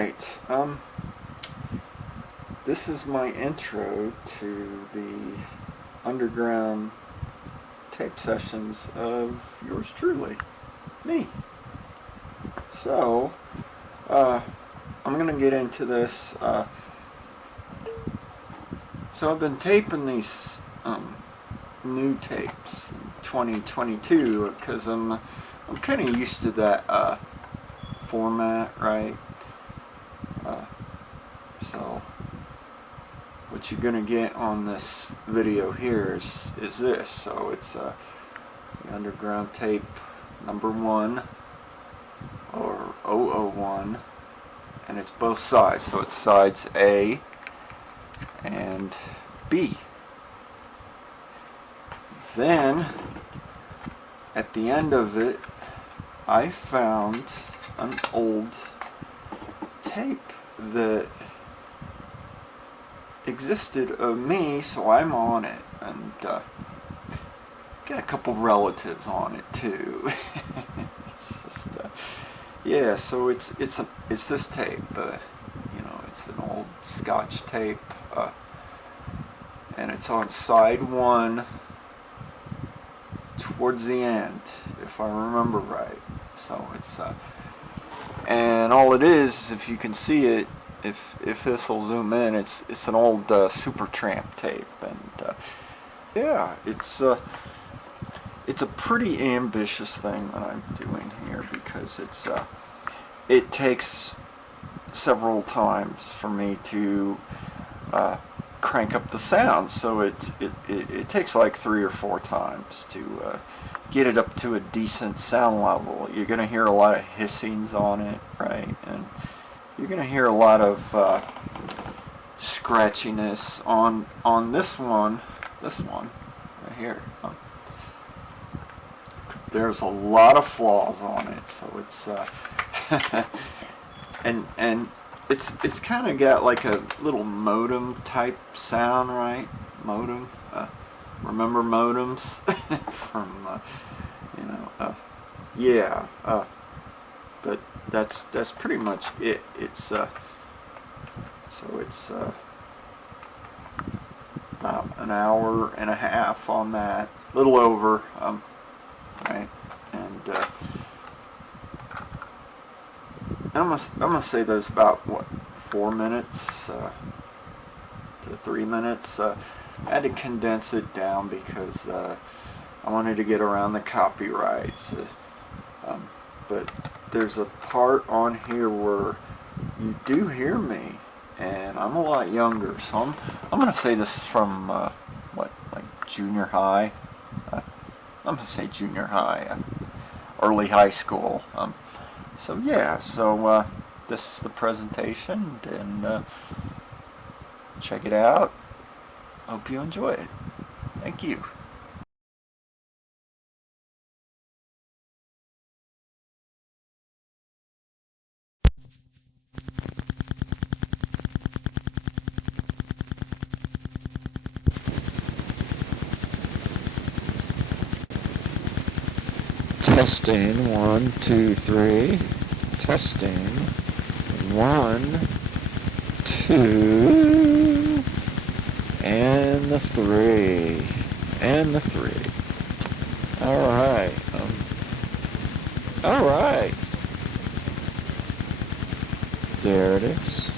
Alright, this is my intro to the underground tape sessions of yours truly, me. So, I'm going to get into this. So I've been taping these new tapes in 2022 because I'm kind of used to that format, right? So what you're gonna get on this video here is this. So it's the underground tape number 1 or 001, and it's both sides. So it's sides A and B. Then at the end of it, I found an old tape that existed of me, so I'm on it, and got a couple relatives on it too. It's just, yeah. So it's this tape. You know, it's an old Scotch tape, and it's on side 1 towards the end, if I remember right. So it's and all it is, if you can see it, if this will zoom in, it's an old Supertramp tape, and yeah, it's a pretty ambitious thing that I'm doing here, because it takes several times for me to crank up the sound. So it takes like 3 or 4 times to get it up to a decent sound level. You're gonna hear a lot of hissings on it, right? And you're gonna hear a lot of scratchiness on this one right here. There's a lot of flaws on it, so it's and it's kind of got like a little modem type sound, right? Modem. Remember modems from you know? Yeah. But that's pretty much it. It's so it's about an hour and a half on that, a little over, right? And I'm gonna say there's about what, 4 minutes to 3 minutes. I had to condense it down because I wanted to get around the copyrights. But there's a part on here where you do hear me, and I'm a lot younger, so I'm gonna say this is from what, like junior high. I'm gonna say junior high, early high school. So yeah, so this is the presentation, and check it out. Hope you enjoy it. Thank you. Testing, 1, 2, 3. Testing, 1, 2, and the 3, and the 3. All right. All right. There it is.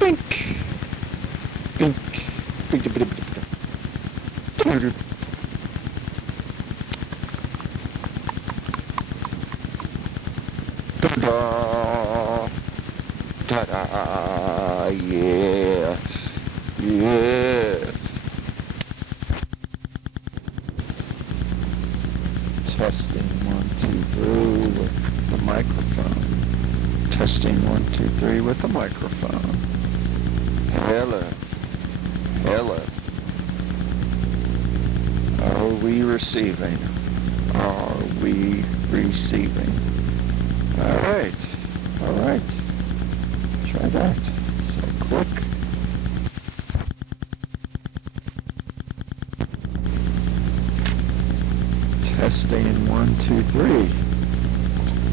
Bink. Bink. Bink. Bink. Bink. Ta-da! Ta-da! Yes! Yes! Testing 1, 2, 3 with the microphone. Testing 1, 2, 3 with the microphone. Hello. Hello. Are we receiving? Are we receiving? Alright. Alright. Try that. So click. Testing 1, 2, 3.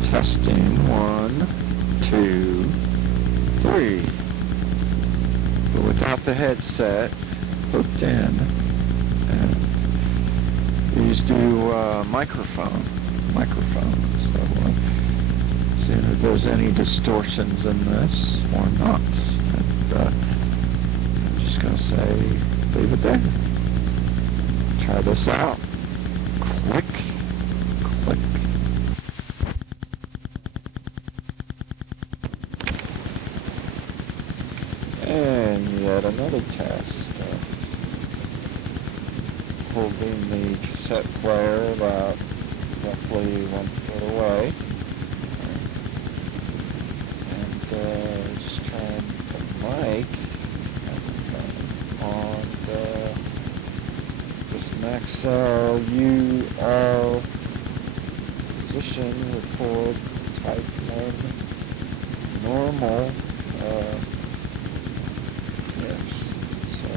Testing. 1, 2, 3. But without the headset hooked in. And these do microphones. So see if there's any distortions in this or not. And I'm just going to say, leave it there. Try this out. Click, click. And yet another test. Holding the cassette player about roughly 1 foot away. And just trying the mic on this max UL position, record, type 1, normal. Yes. So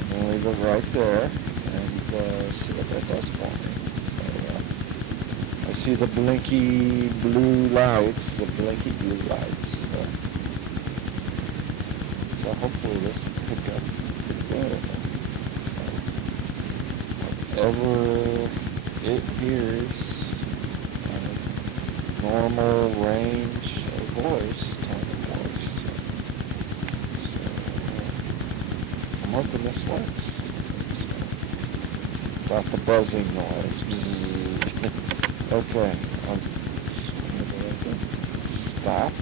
I'm going to leave it right there and see what that does for me. So I see the blinky blue lights, so hopefully this will pick up pretty good. So whatever it hears, normal range of voice, tone of voice. So I'm hoping this works. So, without the buzzing noise. Bzzz. Okay. Stop.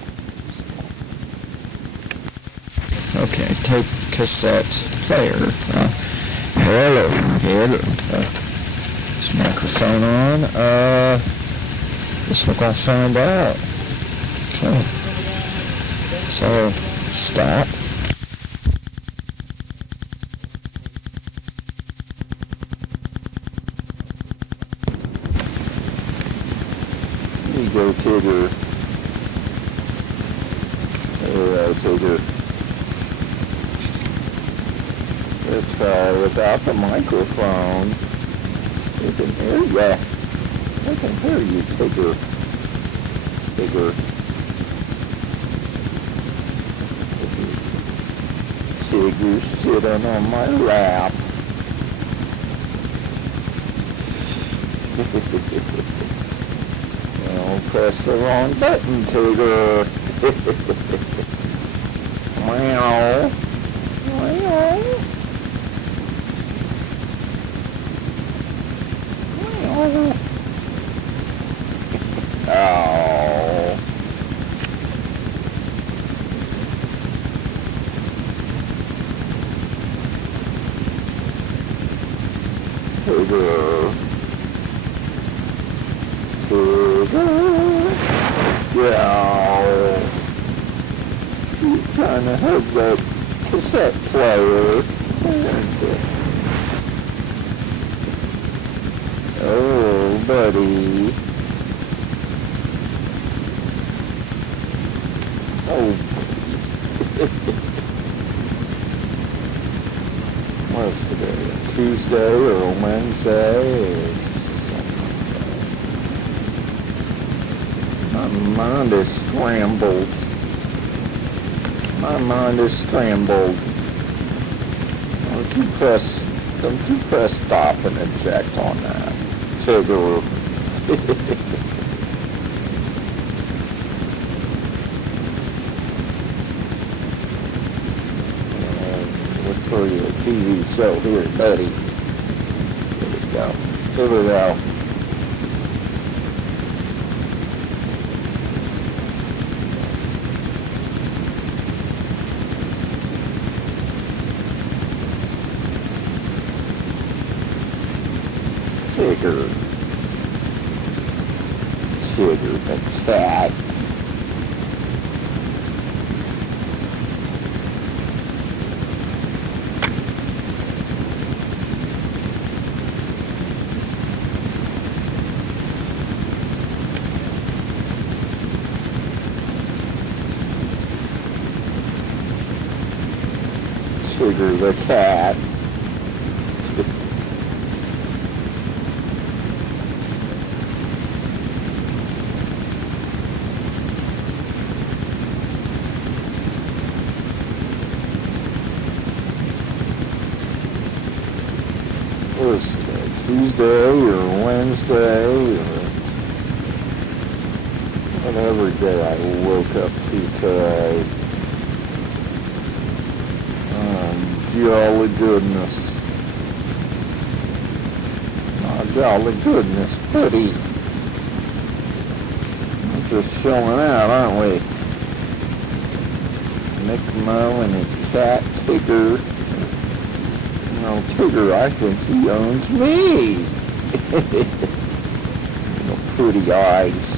Okay, tape cassette player. Hello. Is microphone on? Guess we're gonna find out. Okay. So, stop. Here you go, Tigger. Alright, Tigger. Let's try without the microphone. We can hear ya. I can hear you, Tigger. Tigger. Tigger sitting on my lap. Don't press the wrong button, Tigger. Meow. Meow. Meow. Oh. Tigger. Tigger. Yeah. Keep trying to hug that cassette player. Oh, buddy. Oh. What's today? Tuesday or Wednesday? My mind is scrambled. My mind is scrambled. Don't you press stop and eject on that. Tigger. Look for your TV show here, buddy. Here we go. Here we go. Tigger. Tigger the cat. Tigger the cat. Tuesday or Wednesday or whatever day I woke up to today. Jolly goodness. Oh, jolly goodness, buddy. We're just chilling out, aren't we? Mick Mo and his cat, Tigger. You know, Tigger, I think he owns me. Little pretty eyes.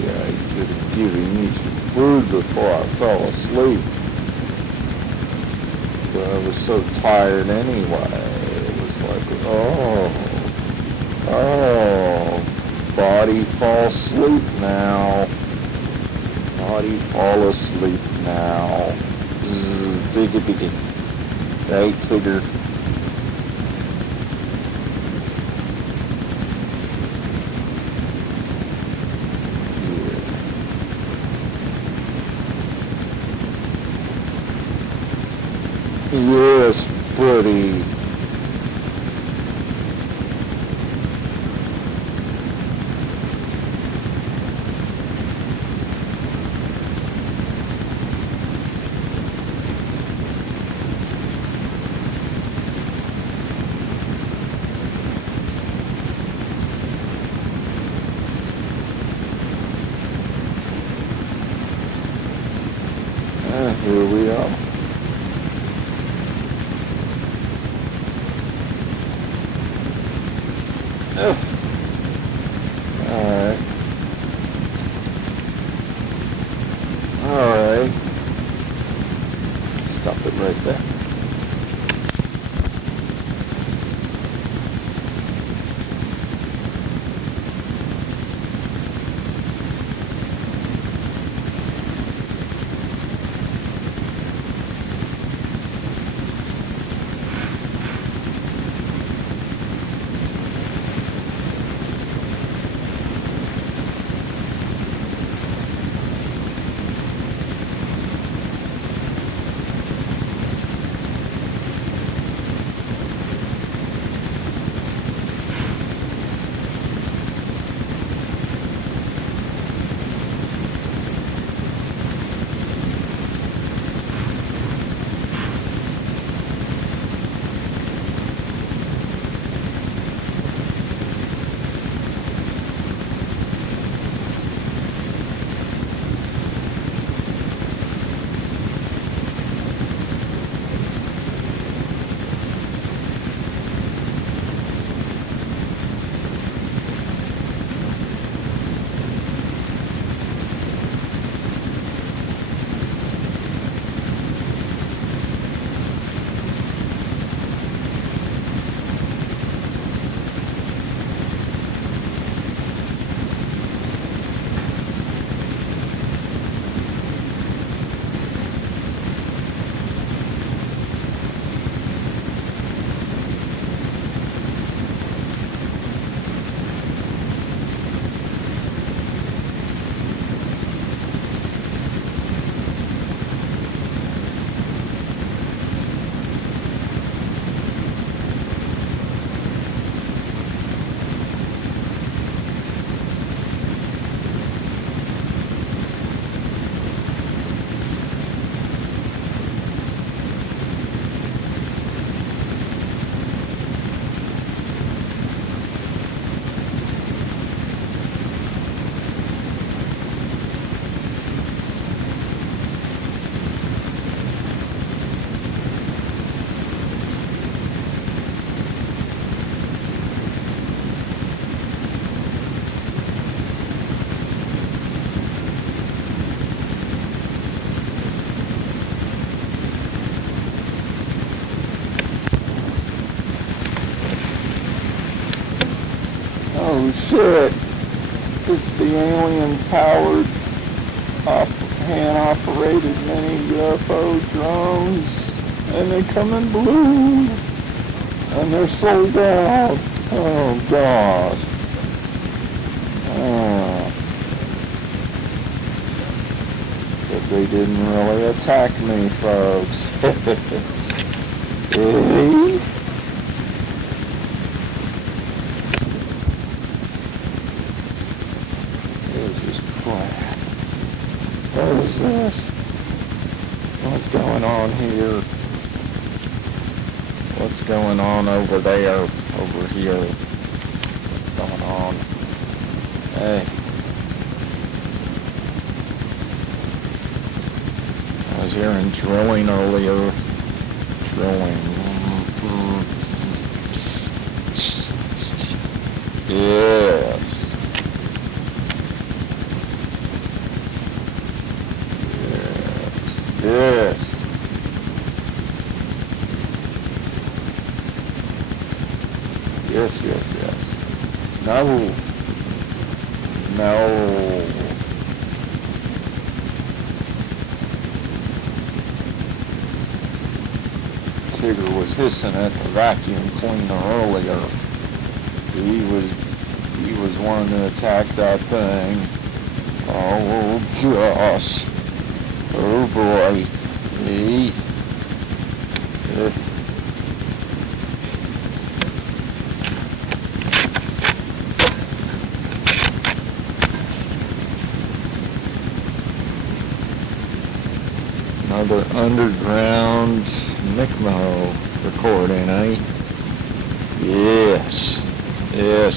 Yeah, he could have given me some food before I fell asleep. But I was so tired anyway. It was like, oh, body fall asleep now. Body fall asleep now. Ziggy-biggy. Hey, Tigger. Yes, buddy. Here we are. Alright. Alright. Stop it right there. Oh shit, it's the alien-powered, hand-operated mini UFO drones, and they come in blue, and they're sold out. Oh gosh. But they didn't really attack me, folks. Hey. There's this crap. What is this? What's going on here? What's going on over there? Over here? What's going on? Hey. I was hearing drilling earlier. Drilling. Yes. Yes. Yes, yes, yes. No. No. Tigger was hissing at the vacuum cleaner earlier. He was wanting to attack that thing. Oh gosh. Oh boy. Hey. Another underground MICKMO recording, eh? Yes. Yes.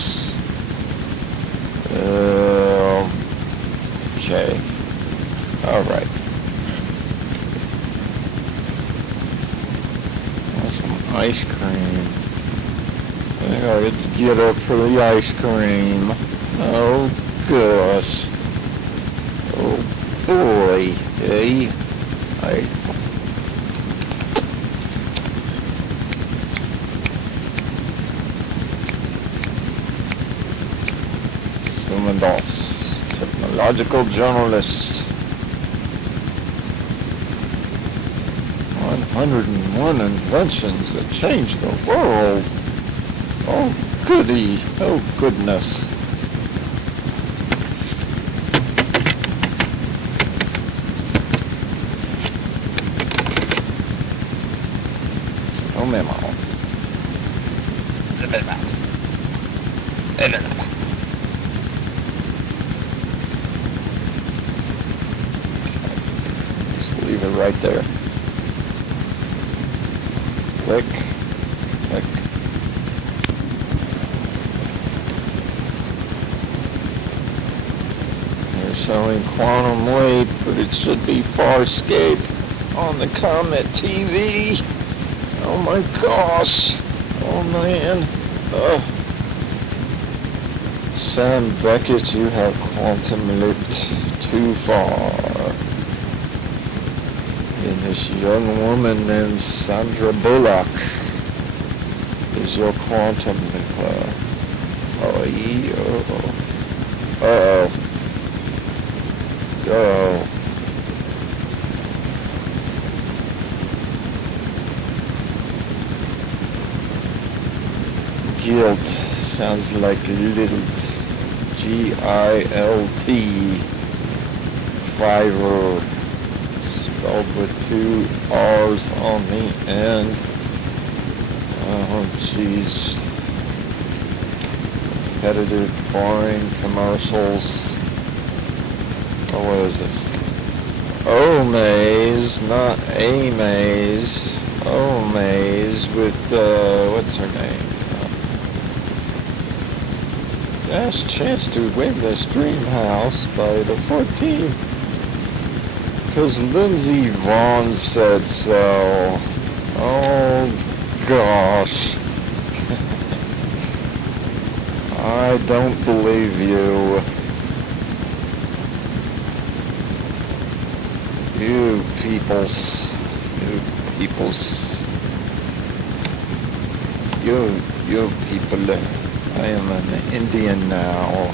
Okay. Alright. Some ice cream. I gotta get up for the ice cream. Oh gosh. Oh boy. Hey. Sumandos, technological journalist. 101 inventions that changed the world. Oh goody. Oh goodness. Memo. Just leave it right there. Click. Click. They're showing quantum leap, but it should be Farscape on the Comet TV. Oh my gosh. Oh man. Sam Beckett, you have quantum leaped too far. And this young woman named Sandra Bullock is your quantum leaper. Oh. Uh-oh. Uh-oh. Guilt sounds like lilt. G-I-L-T. Fiverr. Spelled with 2 R's on the end. Oh, jeez. Repetitive, boring commercials. Oh, what is this? Oh, maze, not a maze. Oh, maze with, what's her name? Last chance to win this dream house by the 14th. Because Lindsey Vaughn said so. Oh, gosh. I don't believe you. You peoples. You people. I am an Indian now.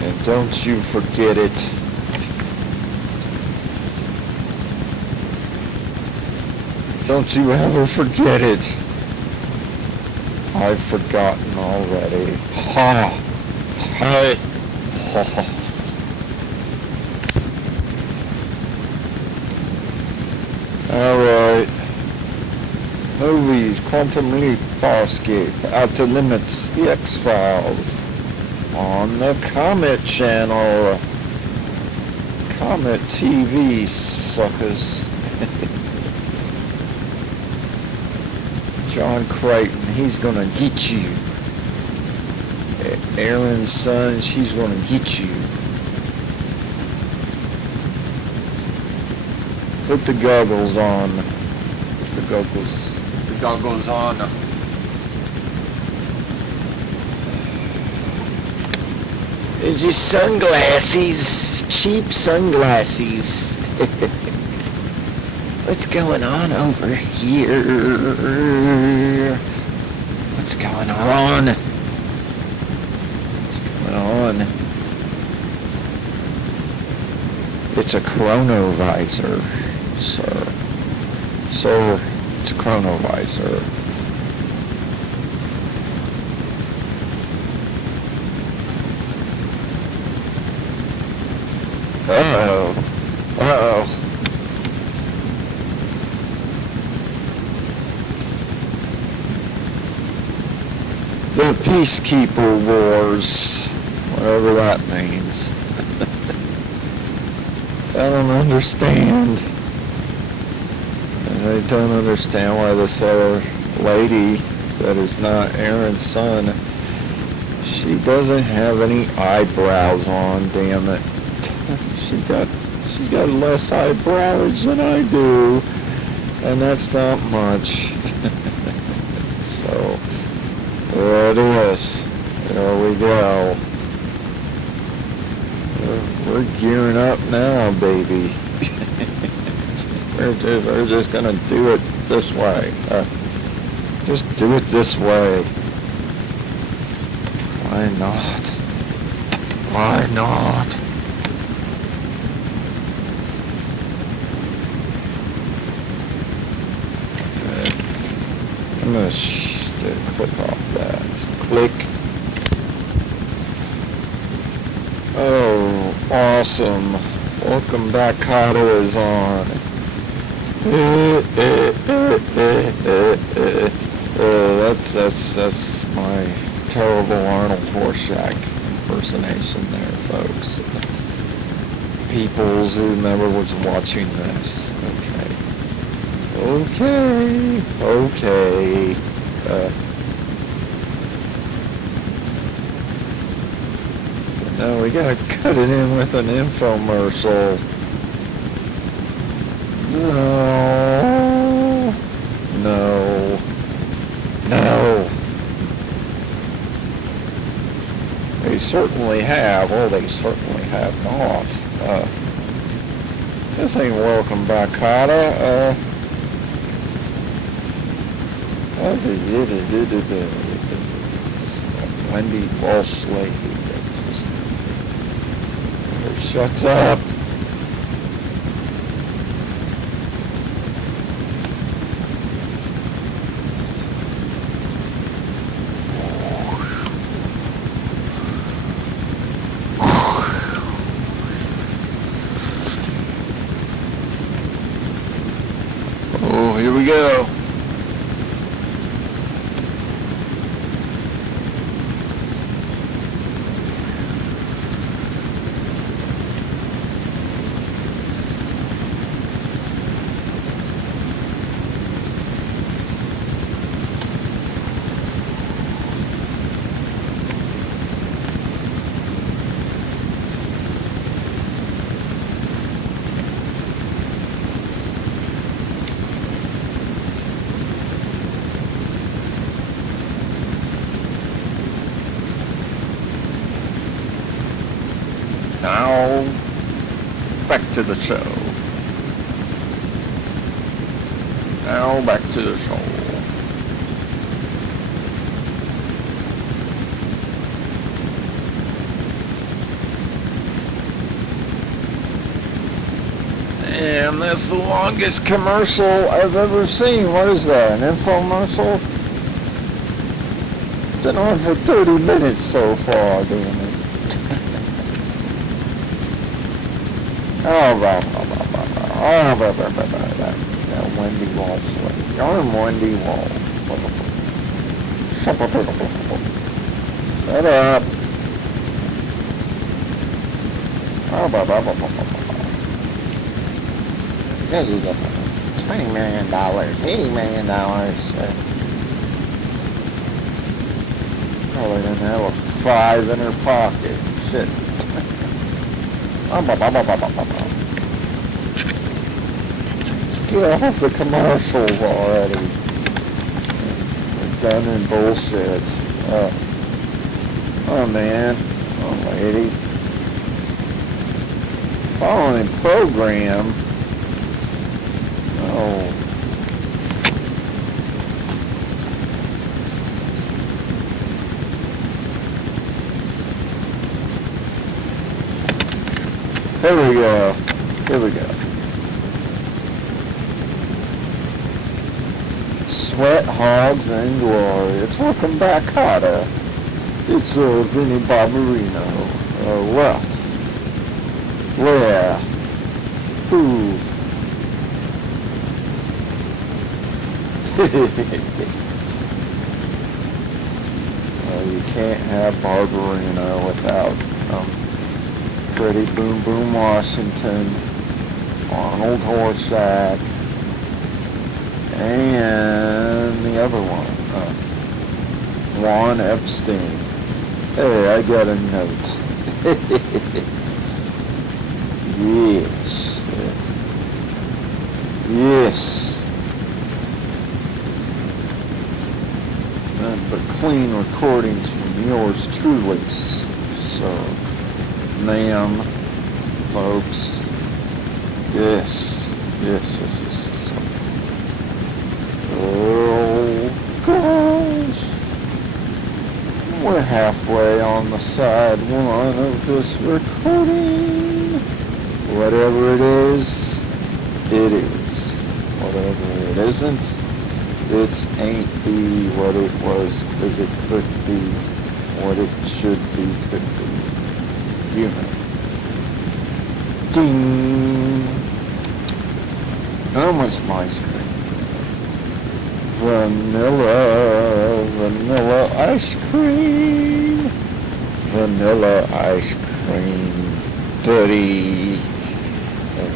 And don't you forget it. Don't you ever forget it. I've forgotten already. Ha! Hey! Ha! Alright. Movies, Quantum Leap, Farscape, Outer Limits, The X-Files, on the Comet Channel. Comet TV, suckers. John Crichton, he's gonna get you. Aaron's son, she's gonna get you. Put the goggles on. Put the goggles on. It's just sunglasses. Cheap sunglasses. What's going on over here? What's going on? What's going on? It's a chronovisor, sir. Sir, it's a chronovisor. Uh-oh. Uh-oh. The Peacekeeper Wars, whatever that means. I don't understand. And I don't understand why this other lady that is not Aaron's son, she doesn't have any eyebrows on, damn it. She's got less eyebrows than I do, and that's not much. So there it is. There we go. We're gearing up now, baby. we're just gonna do it this way. Just do it this way. Why not? Why not? I'm gonna click off that. Click. Oh, awesome. Welcome back, Carter is on. That's my terrible Arnold Horshack impersonation there, folks. Peoples, whomever was watching this. Okay. No, we gotta cut it in with an infomercial. No. They certainly have. Oh, they certainly have not. This ain't Welcome Back, Carter. Wendy Walsh lady that just shuts up. Oh, here we go. Now, back to the show. Now, back to the show. And that's the longest commercial I've ever seen. What is that, an infomercial? Been on for 30 minutes so far, damn it. Oh, blah, blah, blah, blah, blah. Oh, blah, blah, blah, blah, blah. That Wendy Wall flick. I'm Wendy Wall. Shut up. There you go. $20 million, $80 million. Probably didn't have a 5 in her pocket. Shit. Get off the commercials already. We're done in bullshits. Oh man. Oh lady. Following program. Oh. Here we go. Here we go. Sweat, hogs, and glory. It's welcome back, Carter. It's Vinny Barbarino. What? Where? Who? Well, you can't have Barbarino without Pretty Boom Boom Washington, Arnold Horshack, and the other one, Juan Epstein. Hey, I got a note. Yes. Yes. But clean recordings from yours truly. So, ma'am, folks. Yes. Yes, yes, yes, yes. Oh, gosh. We're halfway on the side one of this recording. Whatever it is, it is. Whatever it isn't, it ain't be what it was, 'cause it could be what it should be, could be. You know. Ding! How much ice cream? Vanilla ice cream. Vanilla ice cream. Buddy.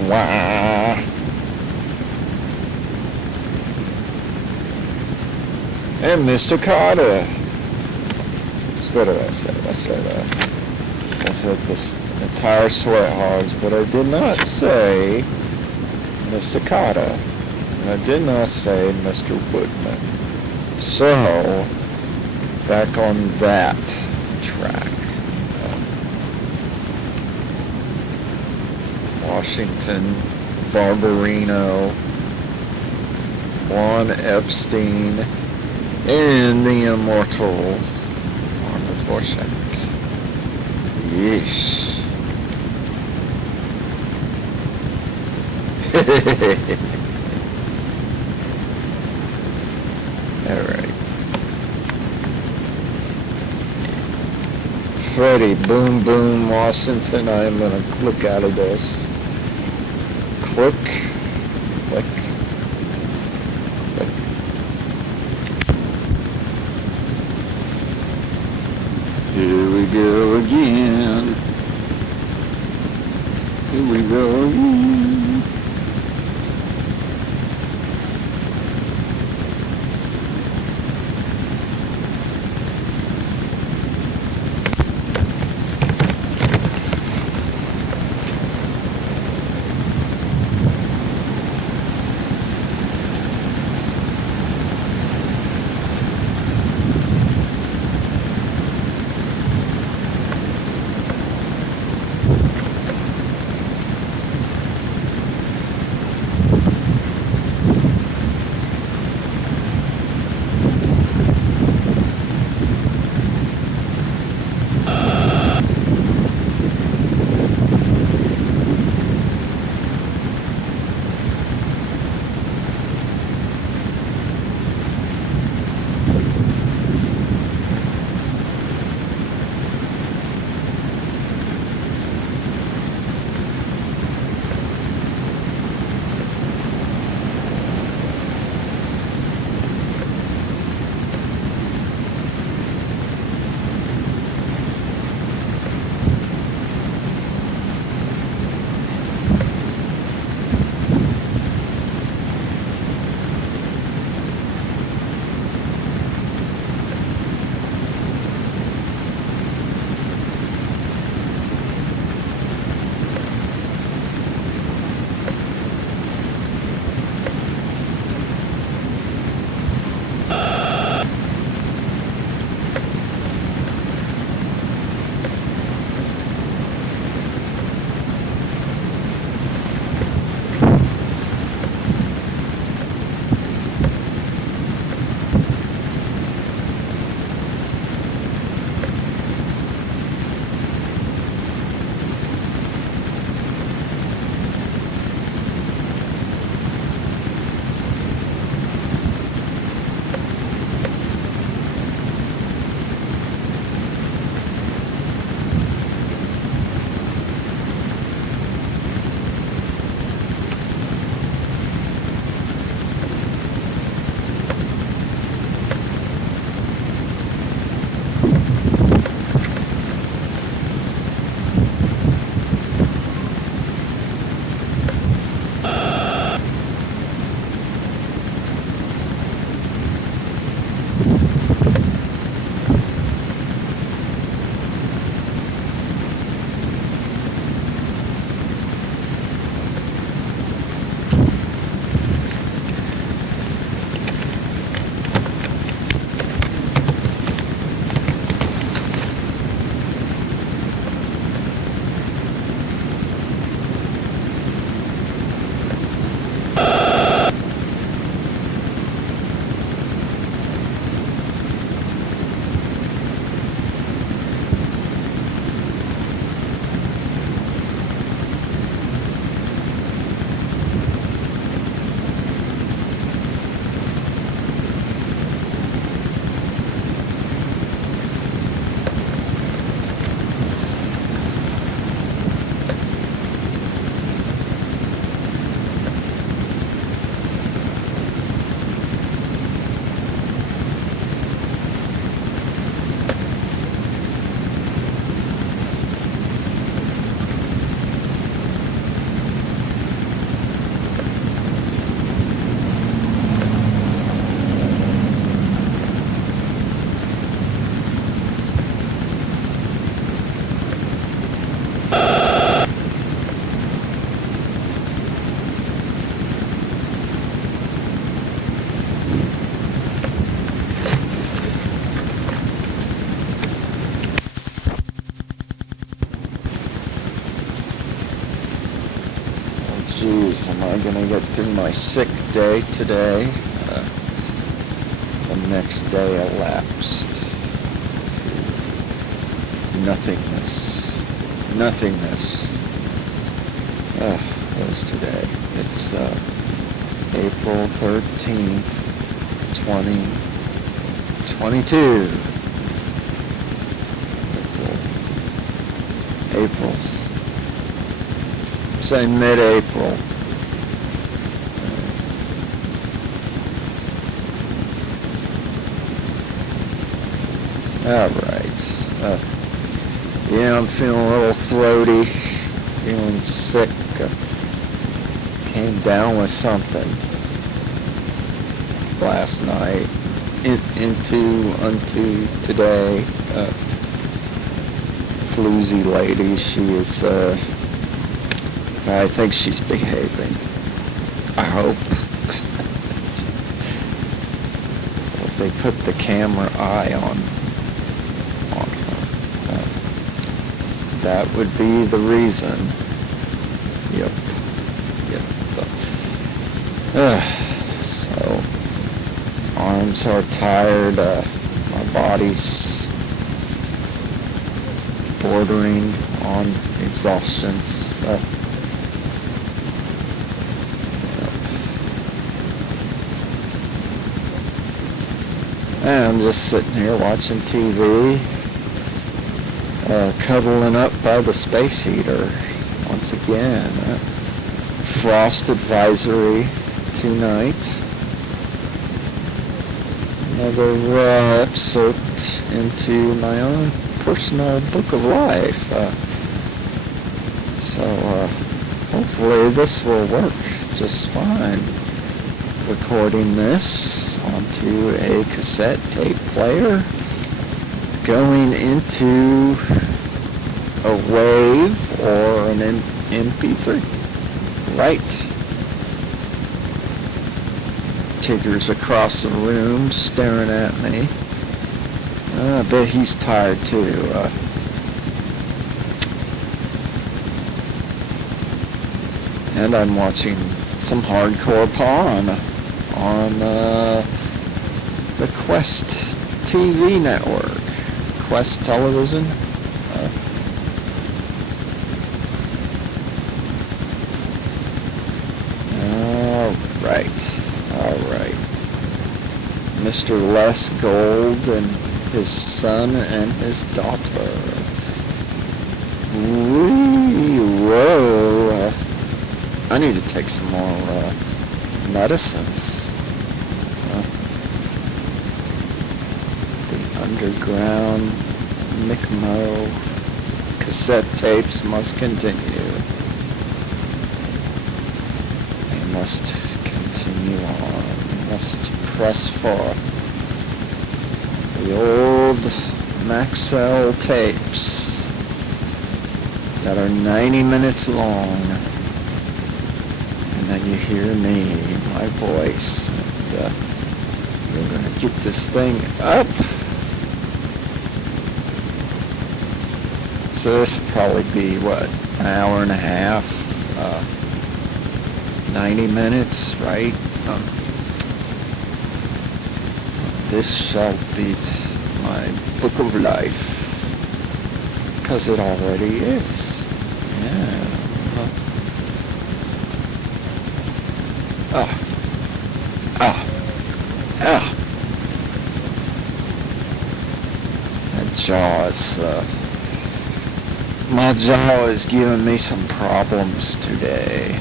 Wah. And Mr. Carter. What did I say? I said this entire sweat hogs, but I did not say Mr. Carter. And I did not say Mr. Woodman. So, back on that track. Washington, Barbarino, Juan Epstein, and the immortal Arnold Horshack. Yes. Alright. Freddie Boom Boom Washington, I am going to click out of this. Click. Click. Click. Here we go again. Here we go again. I'm gonna get through my sick day today. The next day elapsed to nothingness. Nothingness. What is today? It's April 13th, 2022. April. Say mid-April. Alright. Yeah, I'm feeling a little throaty. Feeling sick. Came down with something last night. Unto today. Floozy lady. She is, I think she's behaving. I hope. If they put the camera eye on her, that would be the reason. Yep. So, arms are tired. My body's bordering on exhaustion. And I'm just sitting here watching TV, cuddling up by the space heater once again. Frost advisory tonight. Another excerpt into my own personal book of life. So hopefully this will work just fine. Recording this onto a cassette tape player, going into a wave or an MP3. Right. Tigger's across the room staring at me. I bet he's tired too. And I'm watching some hardcore porn on the Quest TV network. Quest Television. Alright. Mr. Les Gold and his son and his daughter. Whoa. I need to take some more medicines. The underground MICKMO cassette tapes must continue. They must continue on. They must press forth. The old Maxell tapes that are 90 minutes long. And then you hear me, my voice, and we're going to get this thing up. So this will probably be, an hour and a half, 90 minutes, right? This shall be my book of life, because it already is. Yeah. That jaw is, my jaw is giving me some problems today.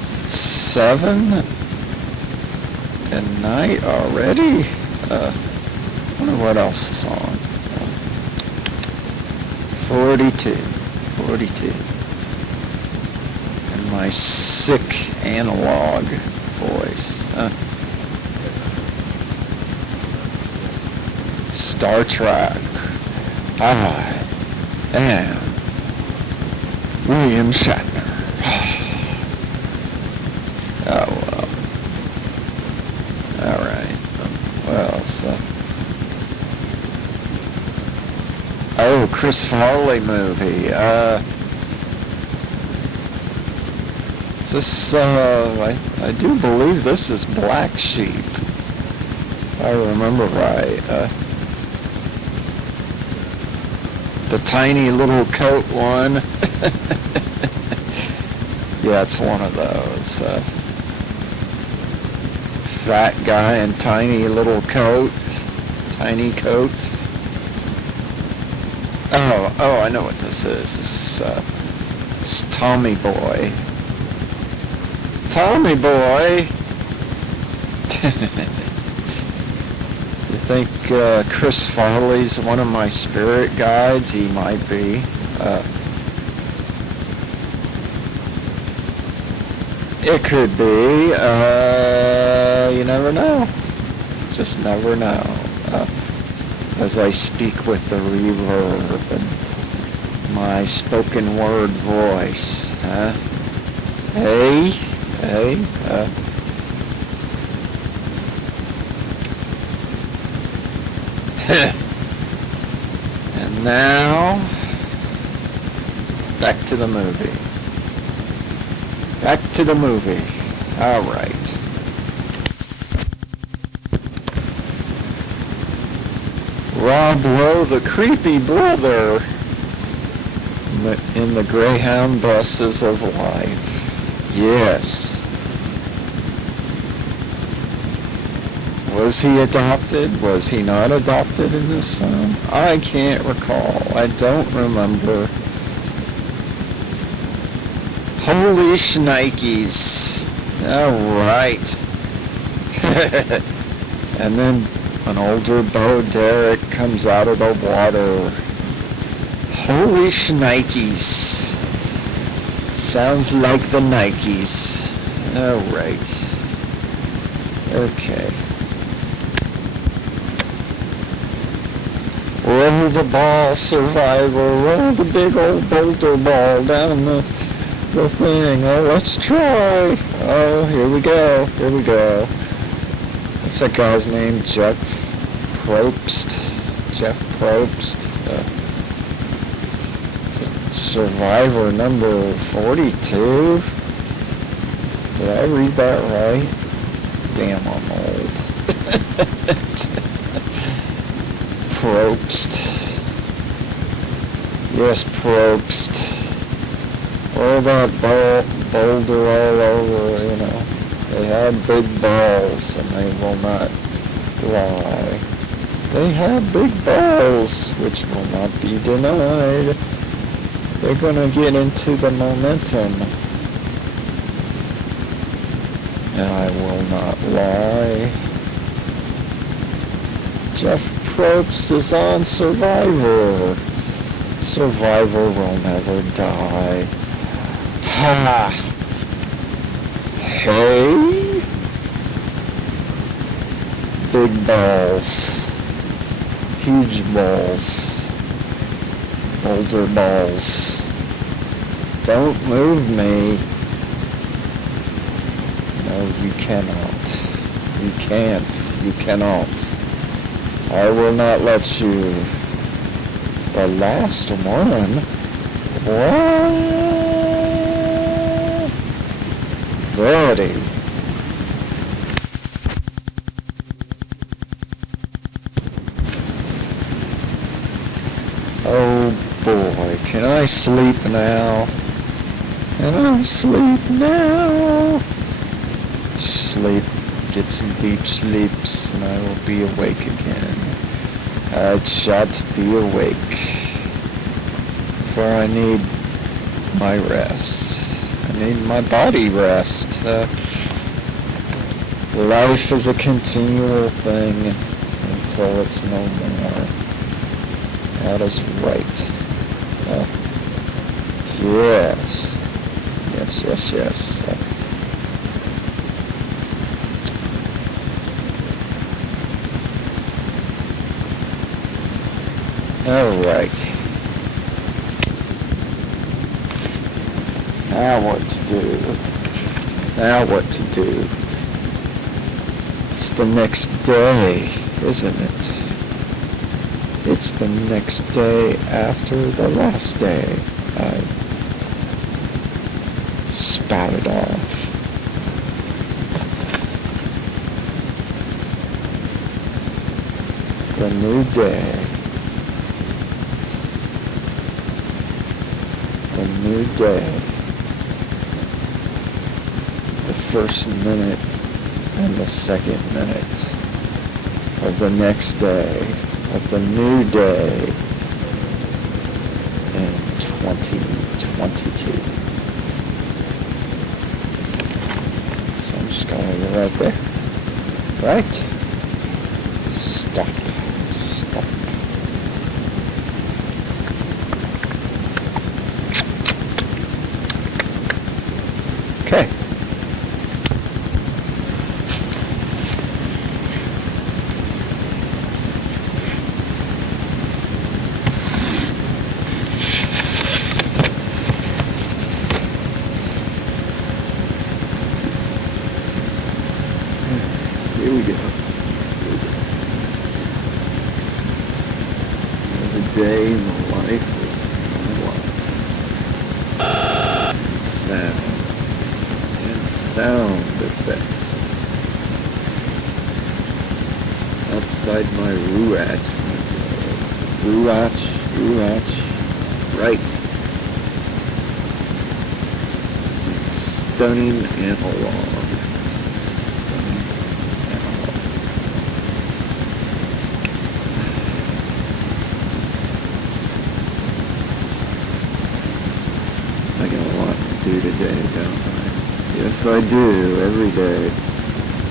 It's 7 at night already? Wonder what else is on. 42. And my sick analog voice. Star Trek. I am William Shatner. Oh, well. Alright. Well, so Chris Farley movie. This, I do believe this is Black Sheep, if I remember right. The tiny little coat one. Yeah, it's one of those. Fat guy in tiny little coat. Tiny coat. Oh, I know what this is. It's Tommy Boy. Tommy Boy! You think Chris Farley's one of my spirit guides? He might be. It could be. You never know. Just never know. As I speak with the reverb and my spoken word voice. Hey. And now, back to the movie. Back to the movie. All right. Rob Lowe, the creepy brother, in the Greyhound buses of life. Yes. Was he adopted? Was he not adopted in this film? I can't recall. I don't remember. Holy shnikes. Alright. And then an older Bo Derek comes out of the water. Holy shnikes. Sounds like the Nikes. Alright. Okay. Roll the ball, survivor. Roll the big old boulder ball down the thing. Oh, let's try. Oh, here we go. What's that guy's name? Jeff Probst. Survivor number 42. Did I read that right? Damn, I'm old. Probst. Yes, Probst. All that boulder all over, you know. They had big balls, and they will not lie. They have big balls, which will not be denied. They're going to get into the momentum. And I will not lie. Jeff Probst is on Survivor. Survivor will never die. Ha! Hey! Big balls. Huge balls. Boulder balls. Don't move me. No, you cannot. You can't. You cannot. I will not let you. The last one? What? Buddy. Oh boy, can I sleep now? Can I sleep now? Sleep, get some deep sleeps, and I will be awake again. I shall be awake, for I need my rest. I need my body rest. Life is a continual thing until it's no more. That is right. Yes. All right. Now what to do? It's the next day, isn't it? It's the next day after the last day. I spouted off. The new day. The new day. The first minute and the second minute of the next day, of the new day in 2022. So I'm just gonna go right there. Right? Stop. Stop. Okay. Here we go. Another day in the life of my wife. And sound effects. Outside my ruach window. Ruach, right. It's stunning analog. I got a lot to do today, don't I? Yes, I do. Every day.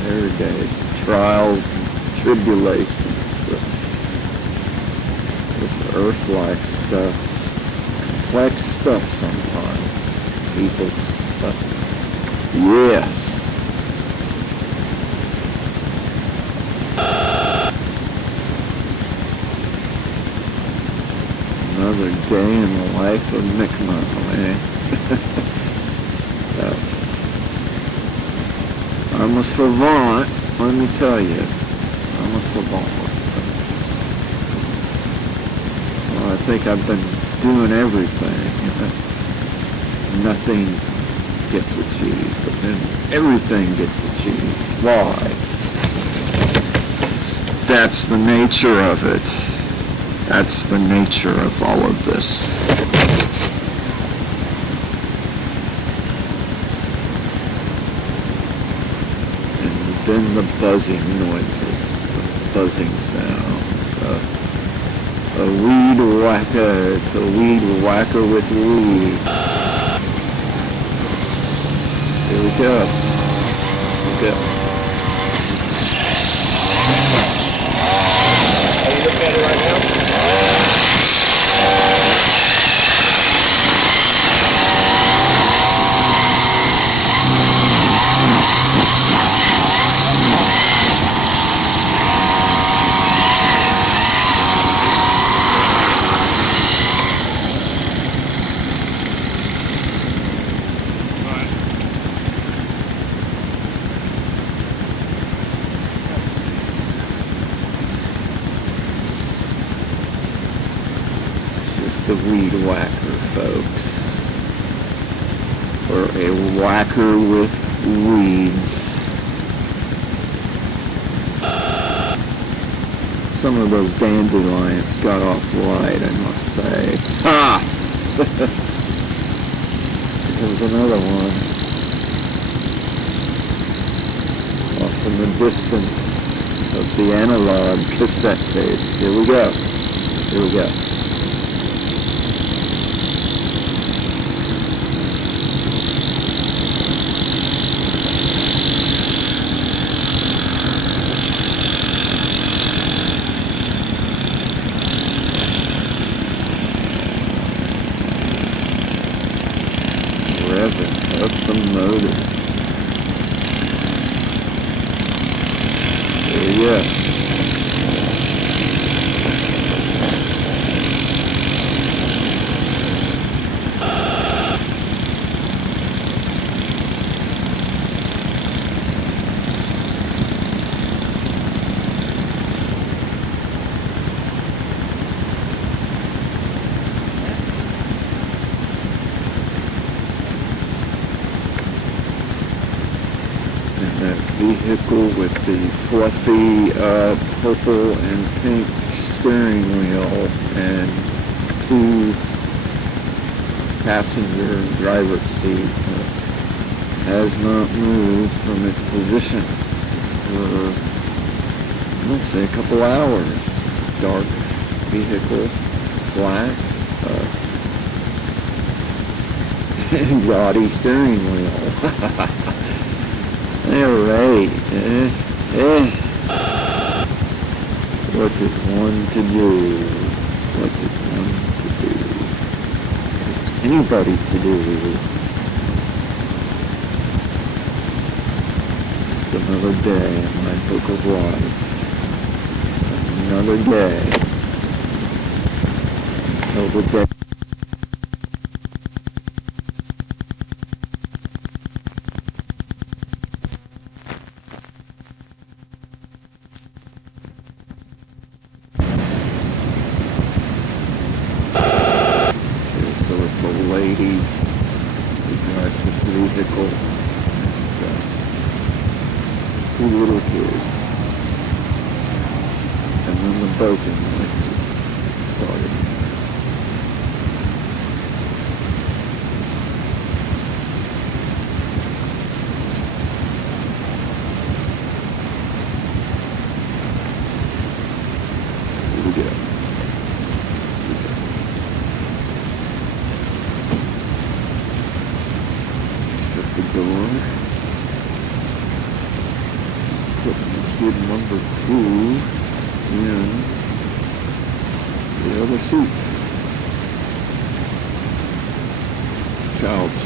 Every day. It's trials and tribulations. This earth life stuff. Complex stuff sometimes. People's stuff. Yes. Another day in the life of MICKMO, eh? So, I'm a savant, let me tell you. I'm a savant. So I think I've been doing everything. Nothing gets achieved, but then everything gets achieved. Why? That's the nature of it. That's the nature of all of this. And then the buzzing noises, the buzzing sounds. A weed whacker, it's a weed whacker with weeds. Here we go. Here we go. Are you looking at it right now? The weed whacker, folks. Or a whacker with weeds. Some of those dandelions got off light, I must say. Ha! There's another one. Off in the distance of the analog cassette tape. Here we go. Here we go. Revving up the motor. There we go. That vehicle with the fluffy purple and pink steering wheel and 2 passenger and driver's seat has not moved from its position for, let's say, a couple hours. It's a dark vehicle, black, gaudy steering wheel. Alright, what is one to do? What is one to do? What is anybody to do? Just another day in my book of life. Just another day. Until the day. Lady who drives this vehicle and 2 little kids, and then the buzzing noises started. Here we go. Door. Put kid number 2 in the other seat. Child's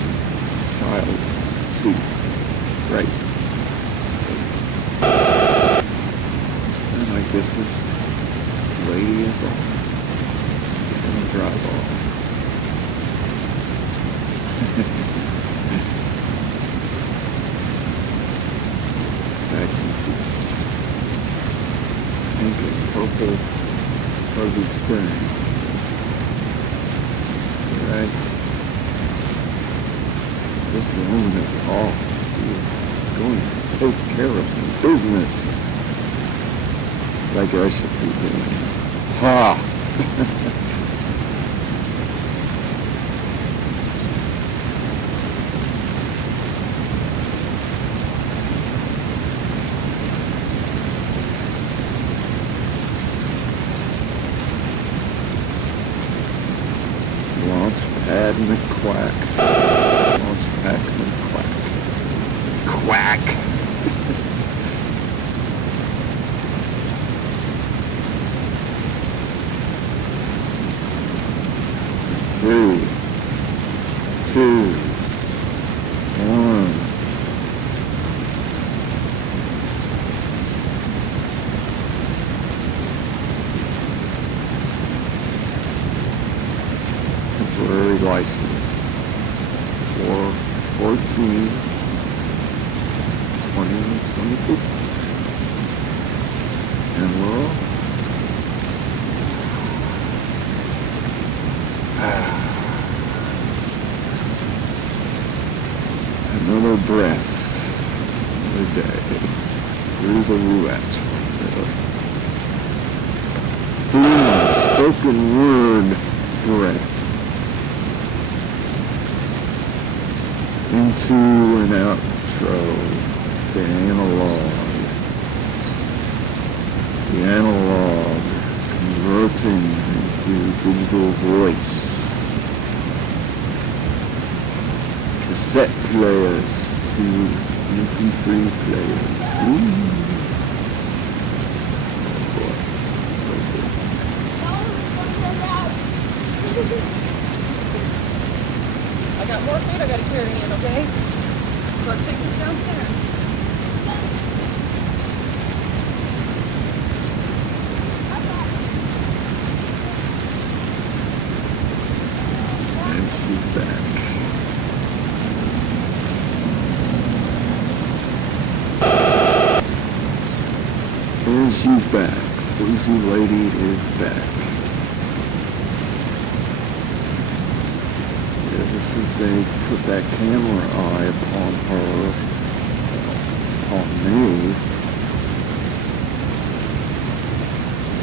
seat. Right. And I guess this lady is off. She's gonna drive off. Pink and purple fuzzy steering. Right. This woman is off. She is going to take care of some business. Like I should be doing. Ha! Launchpad McQuack. Launchpad McQuack. Quack! Three, 2, 1. Temporary license for 14, 2022. And we'll another breath, another day through the roulette. Through my spoken word breath into an outro, the analog converting into digital voice. Cassette players to MP3 players. Ooh. Oh boy. I got more food I gotta carry in, okay? So I'll take this downstairs. And she's back. And she's back. Boozy lady is back. Ever since they put that camera eye upon her, on me.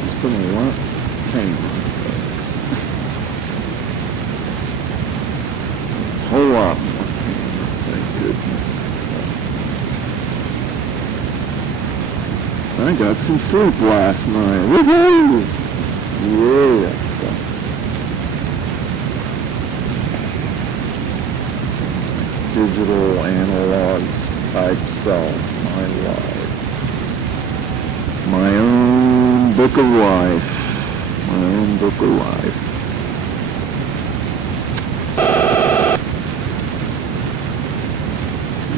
It's been a lot tamer. A whole lot more tamer, thank goodness. I got some sleep last night. Woohoo! Yeah. Digital analog type self, my life. My own book of life. My own book of life.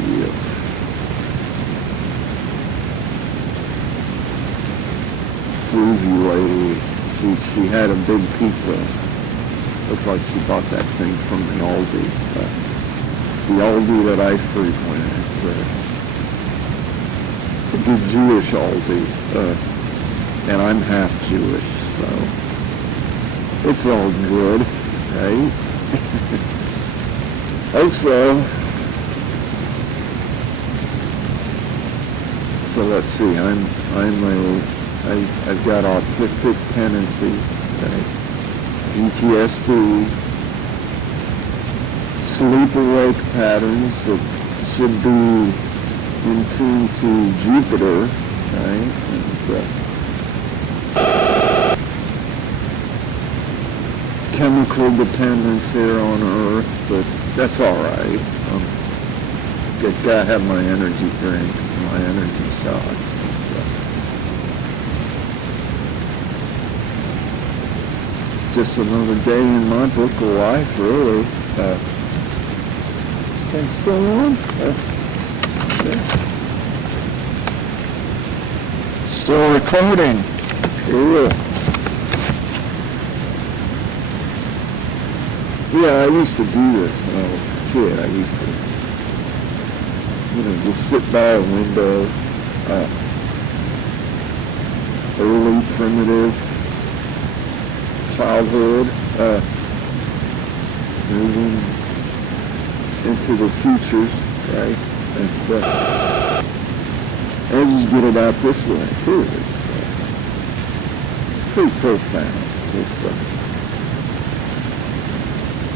Yep. Floozy lady, she had a big pizza. Looks like she bought that thing from the Aldi. The Aldi that I frequent, it's a good Jewish Aldi, and I'm half Jewish, so it's all good, right? Hope so. So let's see, I've got autistic tendencies, okay? PTSD. Sleep-awake patterns that should be in tune to Jupiter, right? And, chemical dependence here on Earth, but that's all right. Gotta have my energy drinks, my energy shots. Just another day in my book of life, really. Things still on? Okay. Still recording. Cool. Yeah, I used to do this when I was a kid. I used to, just sit by a window. Early primitive childhood, moving into the futures, right? And I just get it out this way too. It's pretty profound. It's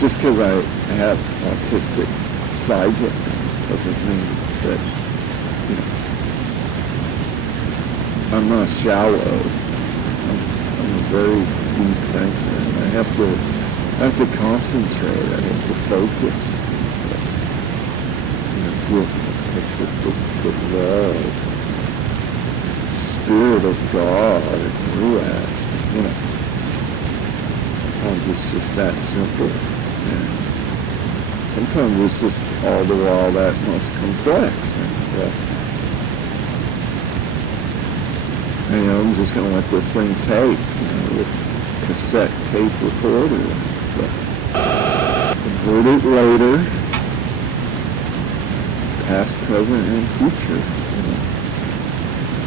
just because I have autistic sides of me doesn't mean that I'm not shallow. I'm a very deep thinker, and I have to concentrate. I have to focus. The love, Spirit of God, and Ruach, sometimes it's just that simple, and sometimes it's just all the while that much complex, and I'm just going to let this thing tape, this cassette tape recorder, convert it later, past, present, and future.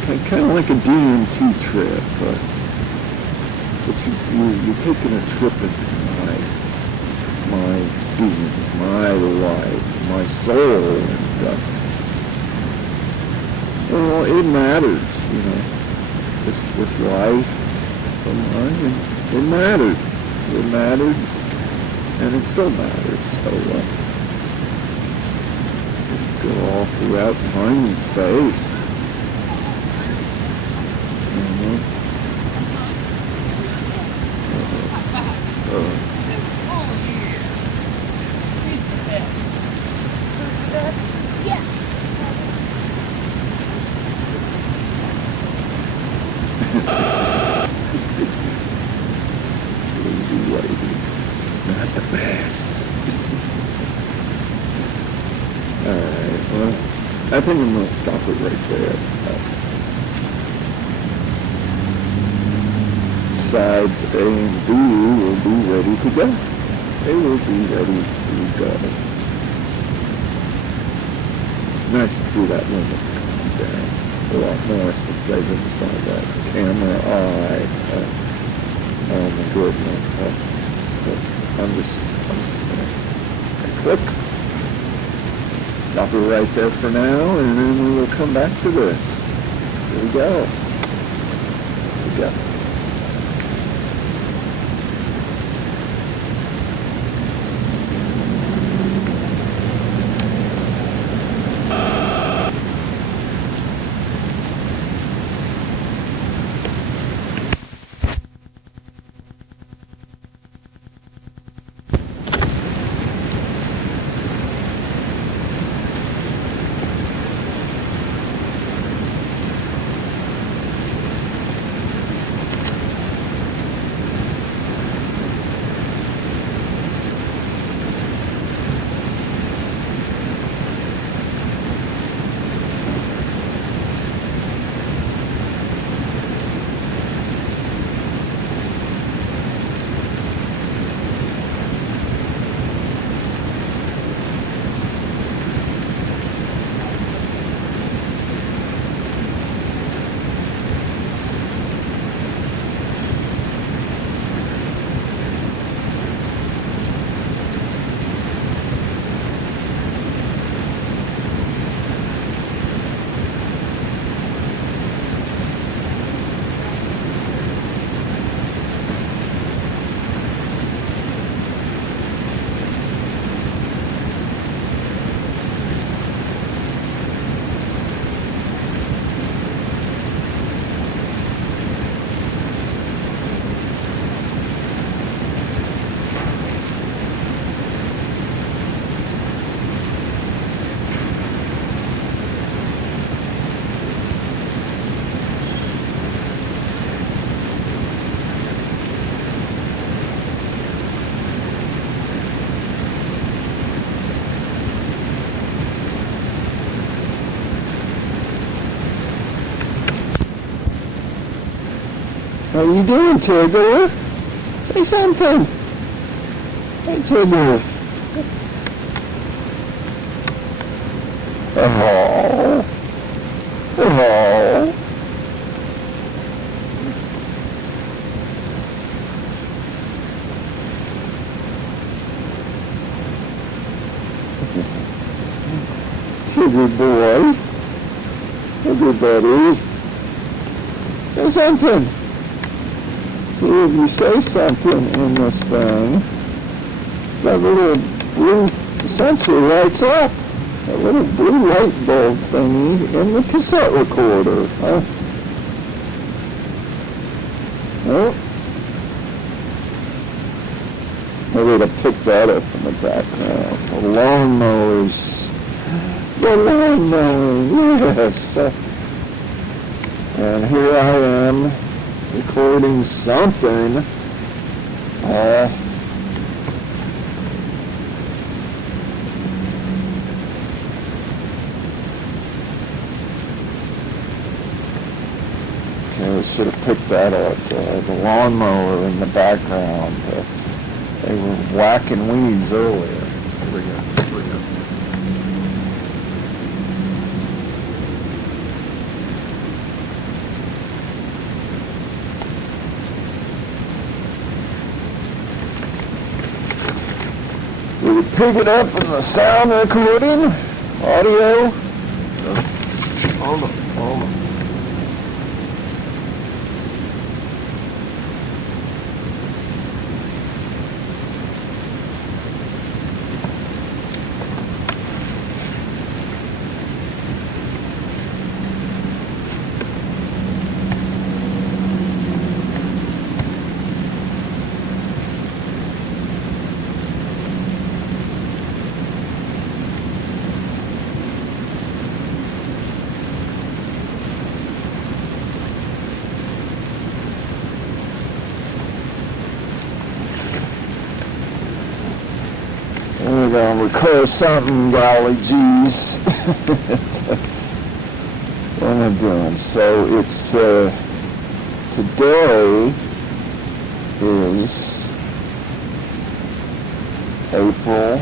Kind of like a DMT trip, but you're taking a trip into my being, my life, my soul, and it matters, this life of mine, it mattered, and it still matters. So go all throughout time and space. Lazy lady. Not the best. Alright, well, I think I'm going to stop it right there. Sides A and B will be ready to go. They will be ready to go. Nice to see that limit coming down a lot more since I've installed that camera eye. Oh my goodness. I'm just going to click. Stop it right there for now, and then we will come back to this. Here we go. Here we go. How you doing, Tigger? Say something. Hey, Tigger. Oh. Oh. Tigger boy. Tigger buddy. Say something. See if you say something in this thing, that little blue sensor lights up. That little blue light bulb thingy in the cassette recorder. Huh? Oh. Maybe to pick that up in the background. The lawnmowers. The lawnmower, yes. And here I am, recording something. Okay, we should have picked that up. The lawnmower in the background. They were whacking weeds earlier. Here we go. Here we go. We would pick it up in the sound recording, audio. Hold on, hold on. We're gonna record something, golly geez. What am I doing? So it's today is April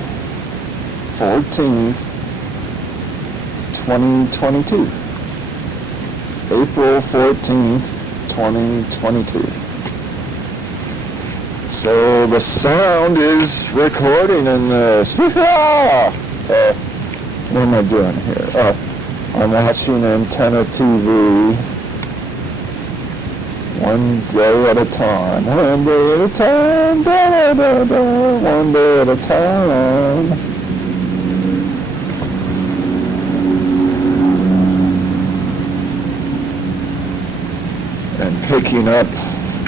14th, 2022. April 14th, 2022. So the sound is recording in this. What am I doing here? I'm watching Antenna TV. One day at a time. One day at a time. Da, da, da, da. One day at a time. And picking up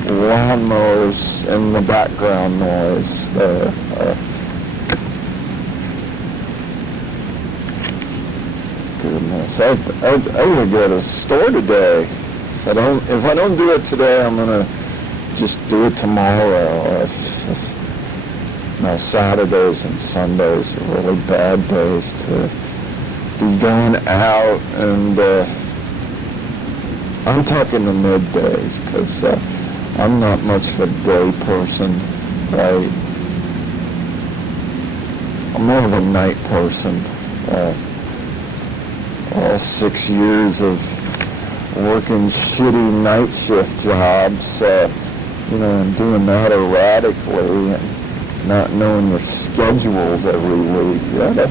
lawnmowers in the background noise there. Goodness, I would go to the store today. If I don't do it today, I'm gonna just do it tomorrow. Saturdays and Sundays are really bad days to be going out, and I'm talking the middays because I'm not much of a day person, right? I'm more of a night person. All 6 years of working shitty night shift jobs, and doing that erratically and not knowing your schedules every week. That'll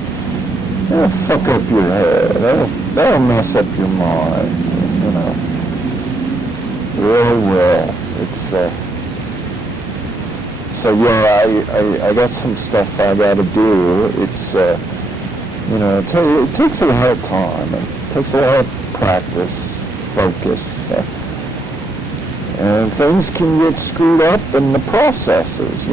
fuck up your head. That'll mess up your mind, Really will. It's, so yeah, I got some stuff I gotta do. It's, it takes a lot of time. It takes a lot of practice, focus, and things can get screwed up in the processes,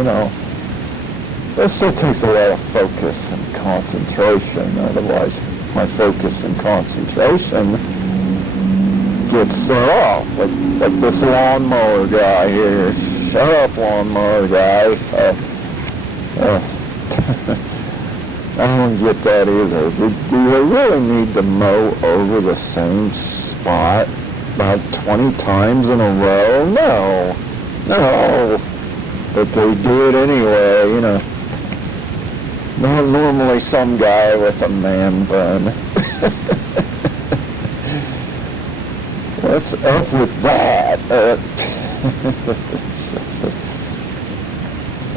It still takes a lot of focus and concentration. Otherwise, my focus and concentration gets set off. Like this lawnmower guy here. Shut up, lawnmower guy. I don't get that either. Do they really need to mow over the same spot about 20 times in a row? No. But they do it anyway, Not normally some guy with a man bun. What's up with that?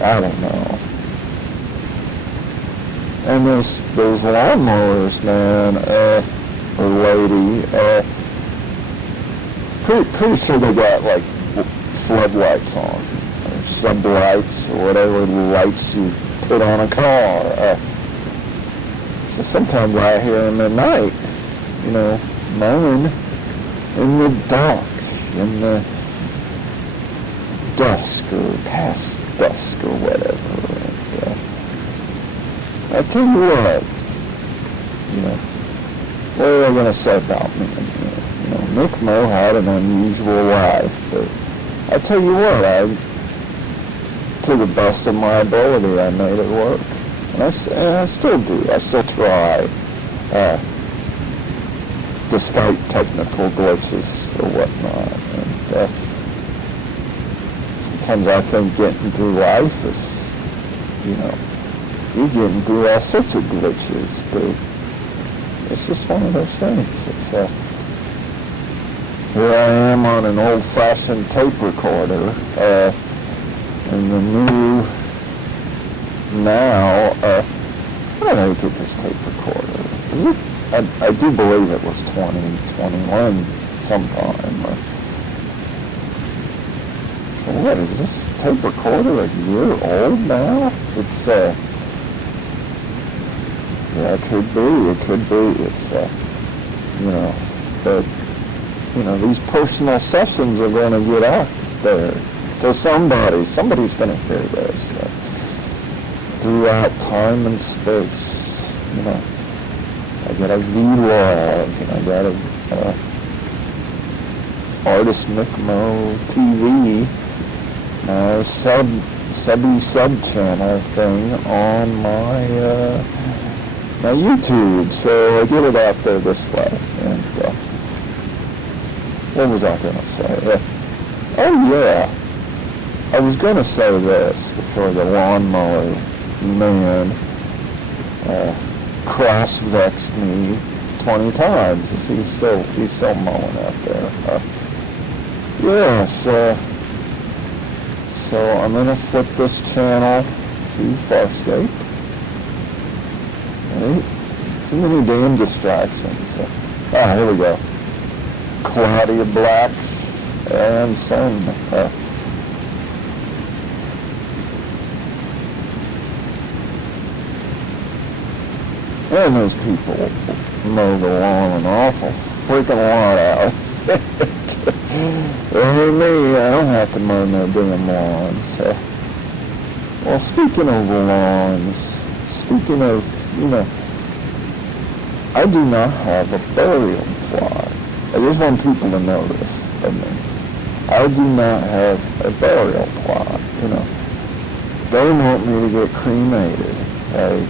I don't know. And those lawnmowers, man, or lady, pretty sure they got like floodlights on, or sublights, or whatever lights you put on a car. So sometimes I hear them at night, mowing in the dark, in the dusk, or past dusk, or whatever. I tell you what, what are they going to say about me? Mick Mo had an unusual life, but I tell you what, to the best of my ability, I made it work. And I still do. I still try, despite technical glitches or whatnot. And sometimes I think getting through life is, you're getting through all sorts of glitches, but it's just one of those things. It's here I am on an old-fashioned tape recorder, and the new now. How did I get this tape recorder? Is it? I do believe it was 2021 sometime. So what is this tape recorder? A year old now? It's yeah, it could be. It's, but, these personal sessions are going to get out there to somebody's going to hear this throughout time and space. I got a vlog, and I got a Artist MICKMO TV, sub-channel thing on my my YouTube, so I get it out there this way. And what was I going to say? Oh yeah, I was going to say this before the lawnmower man cross-vexed me 20 times. He's still mowing out there. So I'm going to flip this channel to Farscape. Right? Too many damn distractions. Here we go. Cloudy of black and sun. And those people mow the lawn an awful freaking lot out. Well, me, I don't have to mow no damn lawn. So, well, speaking of lawns, speaking of, I do not have a burial plot. I just want people to know this of me. I do not have a burial plot, They want me to get cremated, right?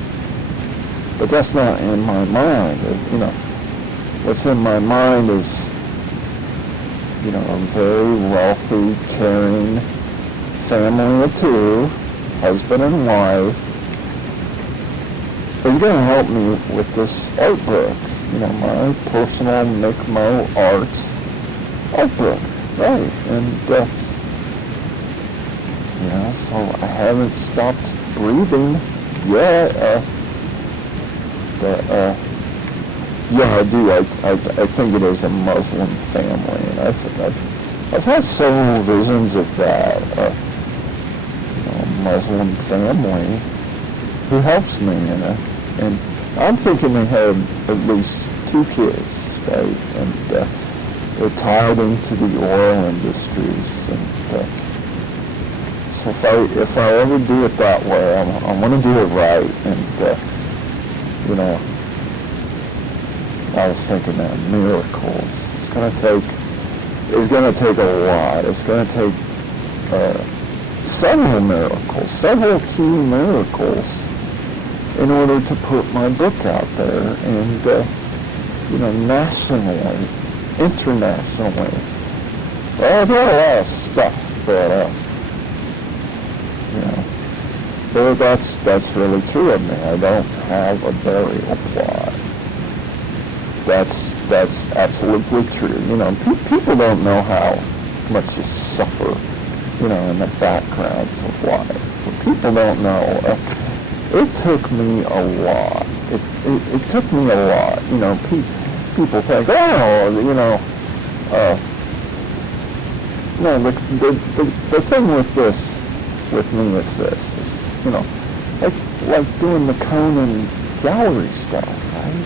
But that's not in my mind. What's in my mind is, a very wealthy, caring family of two, husband and wife, is going to help me with this art book. My personal MICKMO'S art book, right? And, so I haven't stopped breathing yet. Yeah, I do. I think it is a Muslim family, and I've had several visions of that. A Muslim family who helps me, and I'm thinking they have at least 2 kids, right? And they're tied into the oil industries, and so if I ever do it that way, I'm going to do it right, and I was thinking that miracles. It's going to take a lot. It's going to take several miracles, several key miracles, in order to put my book out there, and nationally, internationally. Well, I've got a lot of stuff, but that's really true of me. I don't have a burial plot. That's absolutely true. People don't know how much you suffer, in the backgrounds of life. But people don't know. It took me a lot. It took me a lot. People think, no, the thing with me is this, like doing the Conan gallery stuff, right?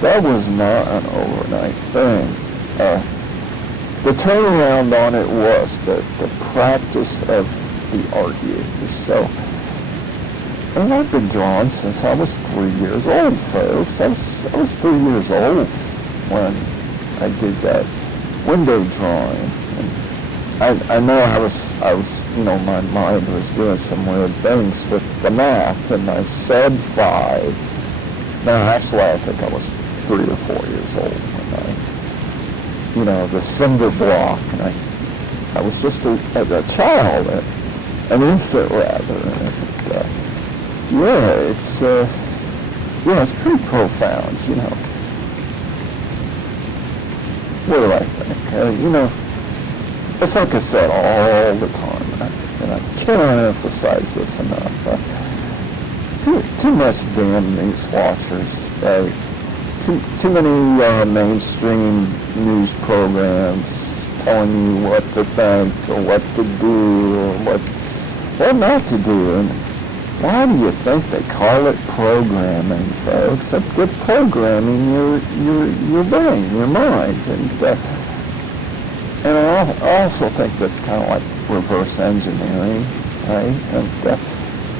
That was not an overnight thing. The turnaround on it was the practice of the art years. So, and I've been drawing since I was 3 years old, folks. I was 3 years old when I did that window drawing. And I know I was, my mind was doing some weird things with the math, and I said 5. No, actually, I think I was 3 or 4 years old when the cinder block, and I was just a child, an infant rather, and it's pretty profound, What do I think? It's like I said all the time, and I cannot emphasize this enough. Too much damn news watchers, right? Too many mainstream news programs telling you what to think or what to do or what not to do. And why do you think they call it programming, folks? They're programming your brain, your mind, and I also think that's kind of like reverse engineering, right? And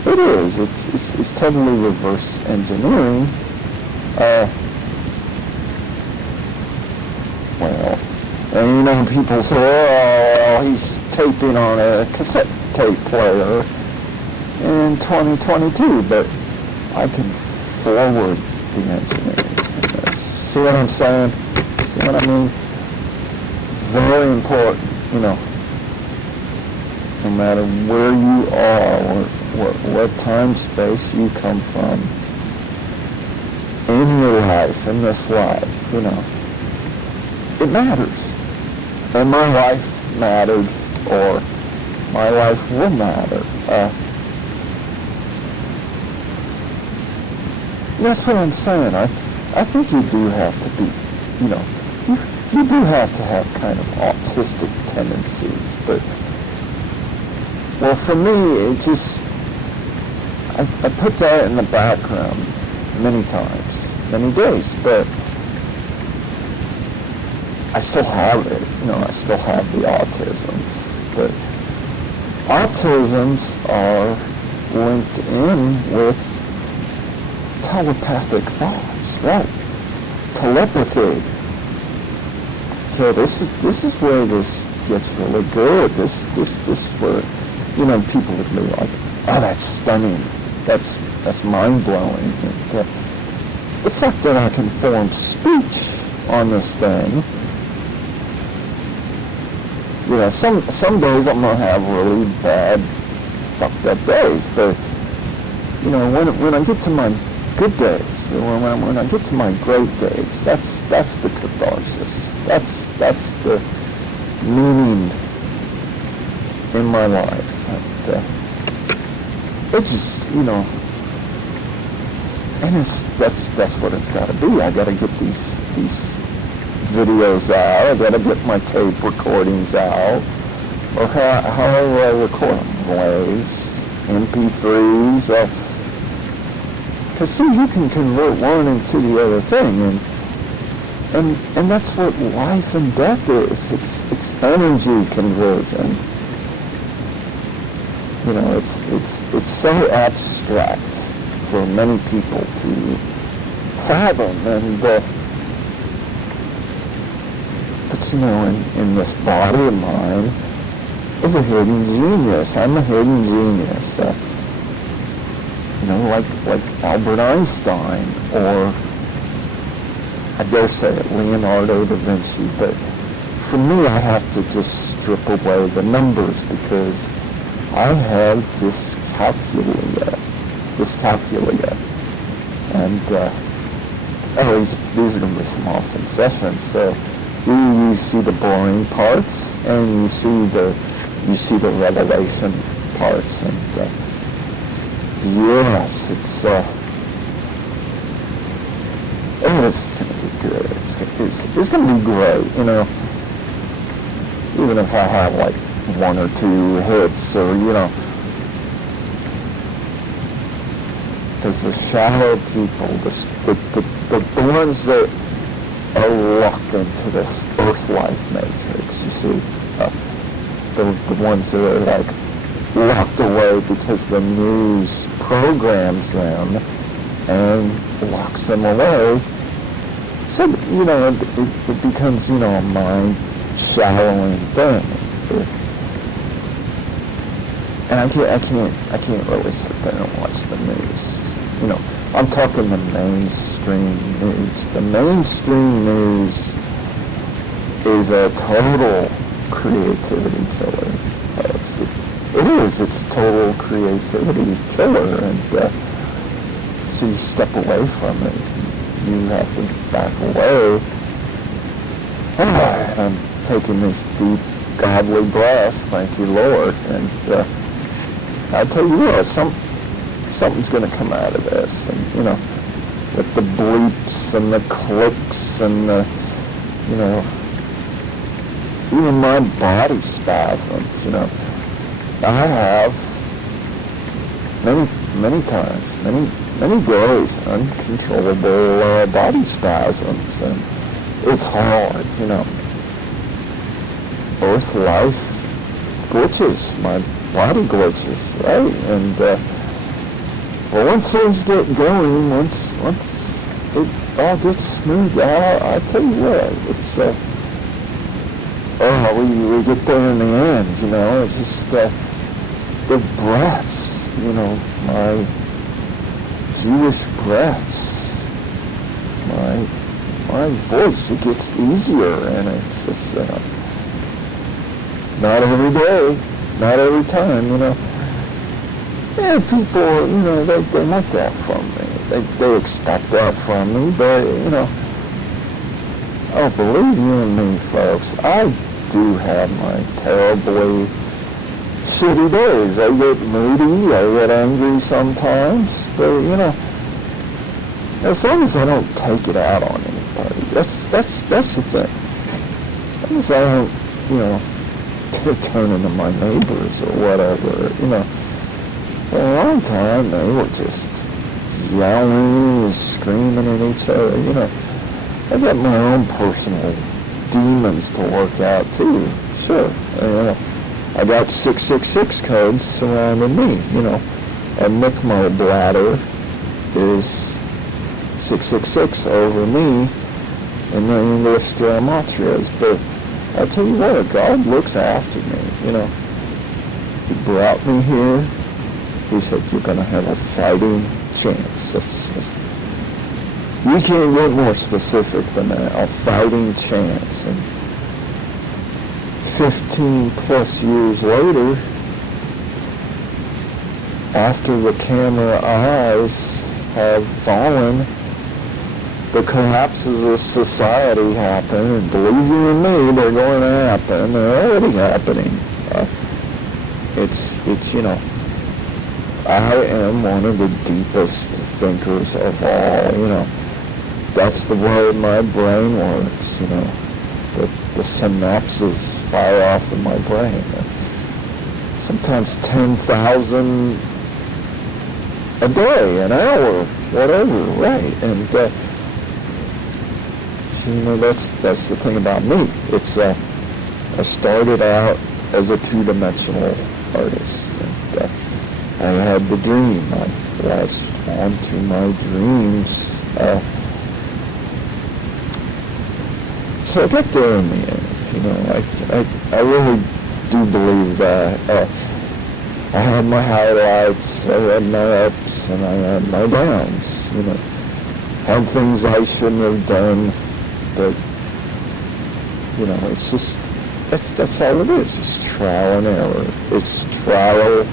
it is. It's totally reverse engineering. And people say, oh, he's taping on a cassette tape player in 2022, but I can forward the engineering in this. See what I'm saying? See what I mean? Very important, no matter where you are, what time space you come from in your life, in this life, it matters. And my life mattered, or my life will matter. That's what I'm saying. I think you do have to be, you know, you do have to have kind of autistic tendencies, but, well, for me, it just, I put that in the background many times, many days, but I still have it, you know, I still have the autisms, but autisms are linked in with telepathic thoughts, right? Telepathy. Okay, this is where this gets really good. This where, you know, people would be like, oh, that's stunning. That's mind-blowing. And, the fact that I can form speech on this thing, you know, some days I'm gonna have really bad, fucked up days, but, you know, when I get to my good days, when I get to my great days, that's the catharsis. That's the meaning in my life. And, it just, you know, and that's what it's got to be. I got to get these videos out. I got to get my tape recordings out, or however I record them, waves, MP3s. Because see, you can convert one into the other thing, and that's what life and death is. It's energy conversion. You know, it's so abstract for many people to fathom, and but you know, in this body of mine is a hidden genius. I'm a hidden genius. You know, like Albert Einstein, or I dare say it, Leonardo da Vinci. But for me, I have to just strip away the numbers, because I have dyscalculia, and these are going to be some awesome sessions. So you see the boring parts, and you see the revelation parts, and yes, it's going to be good. It's going to be great, you know. Even if I have like one or two hits, or, you know, because the shallow people, the ones that are locked into this earth-life matrix, you see, the ones that are like locked away because the news programs them and locks them away. So, you know, it becomes, you know, a mind-shallowing thing. And I can't really sit there and watch the news. You know, I'm talking the mainstream news. The mainstream news is a total creativity killer. It is. It's total creativity killer, and so you step away from it. You have to back away. I'm taking this deep, godly breaths. Thank you, Lord. And I'll tell you what, something's going to come out of this. And, you know, with the bleeps and the clicks and the, you know, even my body spasms, you know. I have many times, many days, uncontrollable body spasms, and it's hard, you know. Earth life glitches, my body glitches, right? And but once things get going, once it all gets smoothed out, I tell you what, it's we get there in the end, you know. It's just the breaths, you know, my Jewish breaths, my voice, it gets easier, and it's just not every day, not every time, you know. Yeah, people, you know, they want that from me. They expect that from me, but, you know, oh, believe you and me, folks, I do have my terribly shitty days. I get moody, I get angry sometimes, but, you know, As long as I don't take it out on anybody. That's the thing. As long as I don't, you know, turn into my neighbors or whatever, you know. For a long time, they were just yelling, screaming at each other, you know. I got my own personal demons to work out too, sure. You know, I got 666 codes surrounding me, you know. A MICKMO bladder is 666 over me in the English dramatrias, but I'll tell you what, God looks after me, you know. He brought me here. He said, you're going to have a fighting chance. We can't get more specific than that, a fighting chance. And 15 plus years later, after the camera eyes have fallen, the collapses of society happen, and believe you me, they're going to happen. They're already happening. It's you know, I am one of the deepest thinkers of all, you know. That's the way my brain works, you know. The synapses fire off in my brain. Sometimes 10,000 a day, an hour, whatever, right? And you know, that's the thing about me. It's I started out as a two-dimensional artist, and I had the dream. I was on to my dreams. So I got there in the end. You know, I really do believe that. I had my highlights, I had my ups, and I had my downs. You know, had things I shouldn't have done, but you know, it's just that's all it is. It's trial and error. It's trial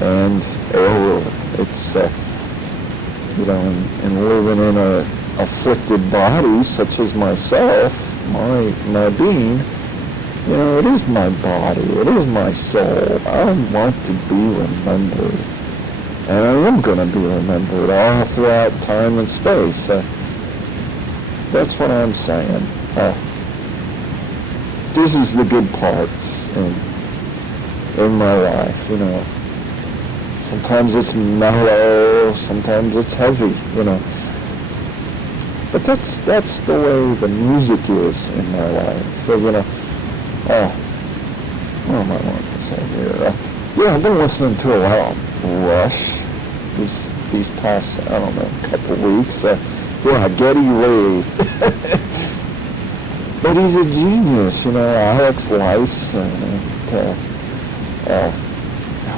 and error. It's you know, and living in a afflicted body such as myself, my being. You know, it is my body, it is my soul. I want to be remembered. And I am going to be remembered all throughout time and space. That's what I'm saying. This is the good parts in my life, you know. Sometimes it's mellow, sometimes it's heavy, you know. But that's the way the music is in my life, you know. What am I wanting to say here? Yeah, I've been listening to a lot of Rush these past, I don't know, couple weeks. Yeah, Geddy Lee. But he's a genius, you know. Alex Life's and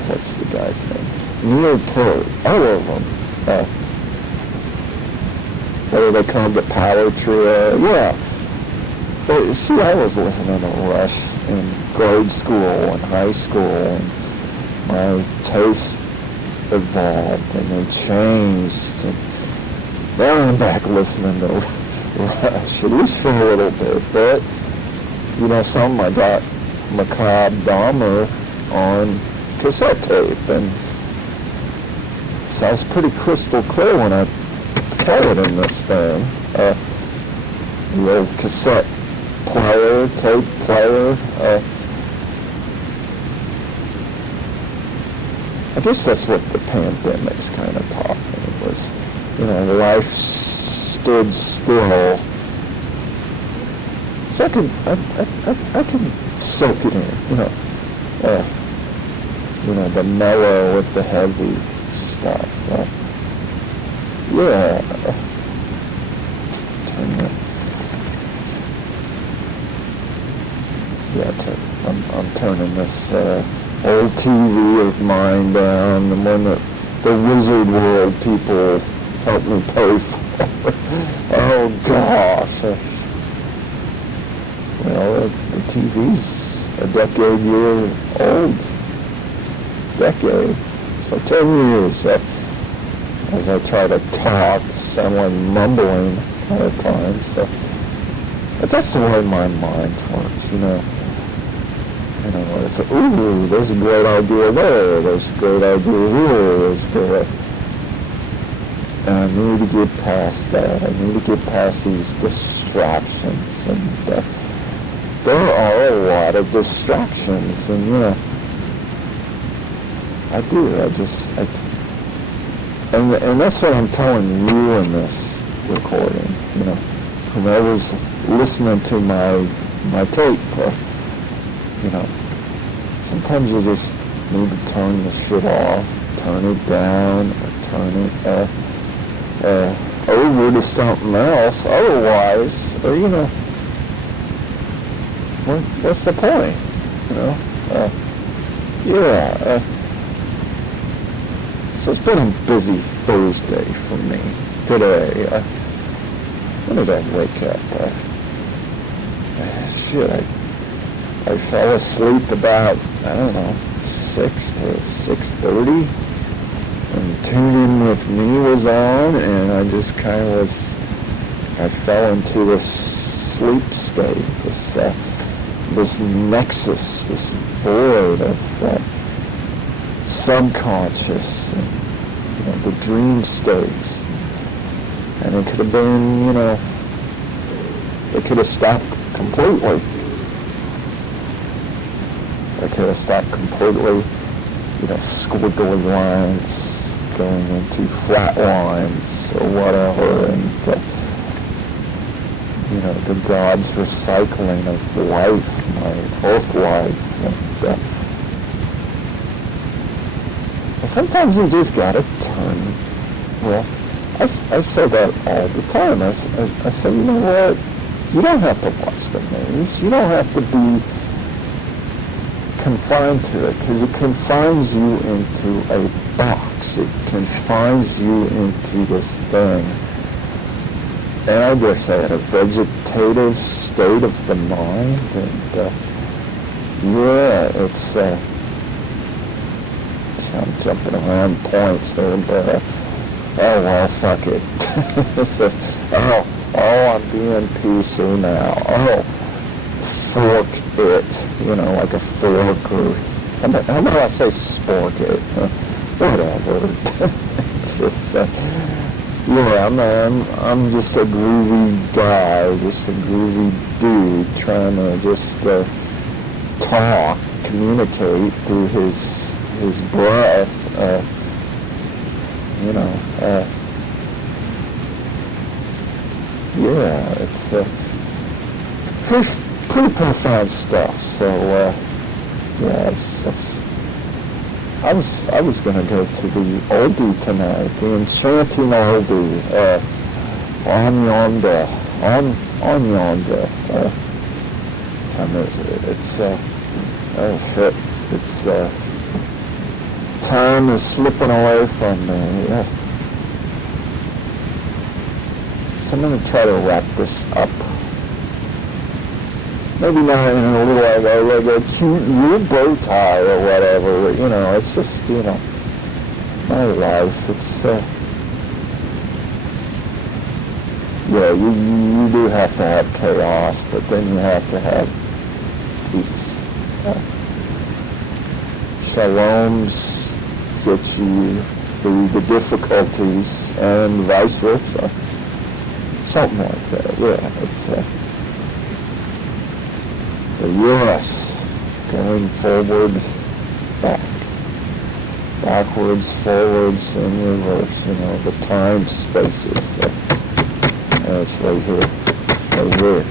what's the guy's name? Neil Peart. All of them. What do they call the Power Trio? Yeah. But see, I was listening to Rush in grade school and high school, and my taste evolved and they changed. And now I'm back listening to Rush, at least for a little bit. But, you know, some I got Macabre Dahmer on cassette tape, and it sounds pretty crystal clear when I play it in this thing. The old cassette player, tape player. I guess that's what the pandemic's kind of taught me, was, you know, life stood still. So I can soak it in, you know. You know, the mellow with the heavy stuff. Yeah. Turn that. Yeah, I'm turning this old TV of mine down, the one that the Wizard World people helped me pay for. Oh gosh. Well, the TV's a decade-year old. Decade. So 10 years. As I try to talk, sound like mumbling at times. But that's the way my mind works, you know. You know, it's ooh, there's a great idea there, there's a great idea here, there's a great... And I need to get past that. I need to get past these distractions. And there are a lot of distractions. And, I do. And that's what I'm telling you in this recording. Whoever's listening to my tape, sometimes you just need to turn the shit off, turn it down, or turn it over to something else. Otherwise, what's the point? So it's been a busy Thursday for me today. When did I wake up? I fell asleep about, 6 to 6:30, and Tune In With Me was on, and I just I fell into this sleep state, this nexus, this void of subconscious, and, the dream states. And it could have been, it could have stopped completely. It could have stopped completely, squiggly lines going into flat lines or whatever, and, the God's recycling of life, my earth life. And sometimes you just gotta turn, I say that all the time. I say, you know what? You don't have to watch the news. You don't have to be confined to it, because it confines you into a box. It confines you into this thing. And I guess I had a vegetative state of the mind, and it's I'm jumping around points here, but oh well, fuck it. It's just, I'm being PC now. Fork it, like a fork, or how about I say spork it? Whatever. It's just, I'm just a groovy guy, just a groovy dude trying to just talk, communicate through his breath. It's pretty profound stuff. So, I was gonna go to the oldie tonight, the enchanting oldie, on yonder. What time is it? It's It's time is slipping away from me. So I'm gonna try to wrap this up. Maybe not in a little like a cute little bow tie or whatever. It's just my life. It's you do have to have chaos, but then you have to have peace. Shaloms get you through the difficulties, and vice versa. Something like that. It's the U.S. going forward, backwards, forwards, and reverse. The time spaces. It's right here,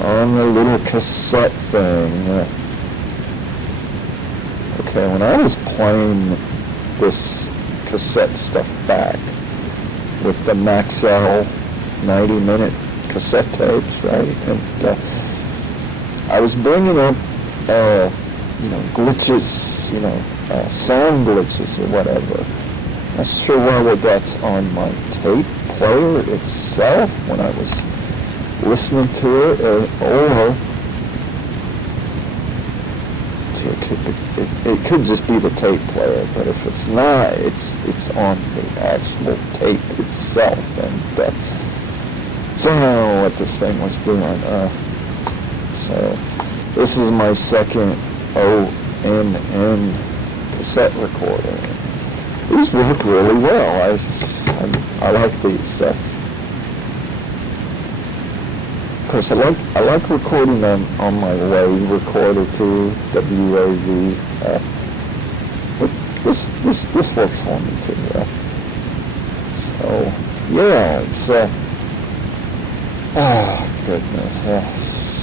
on the little cassette thing. Okay, when I was playing this cassette stuff back with the Maxell 90-minute cassette tapes, right? And I was bringing up, glitches, sound glitches or whatever. Not sure whether that's on my tape player itself when I was listening to it, or it could just be the tape player. But if it's not, it's on the actual tape itself. And so I don't know what this thing was doing. So this is my second ONN cassette recording. these work really well. I like these. Of course, I like recording them on my Wave recorder too, WAV. But this works for me too. So yeah, it's oh goodness.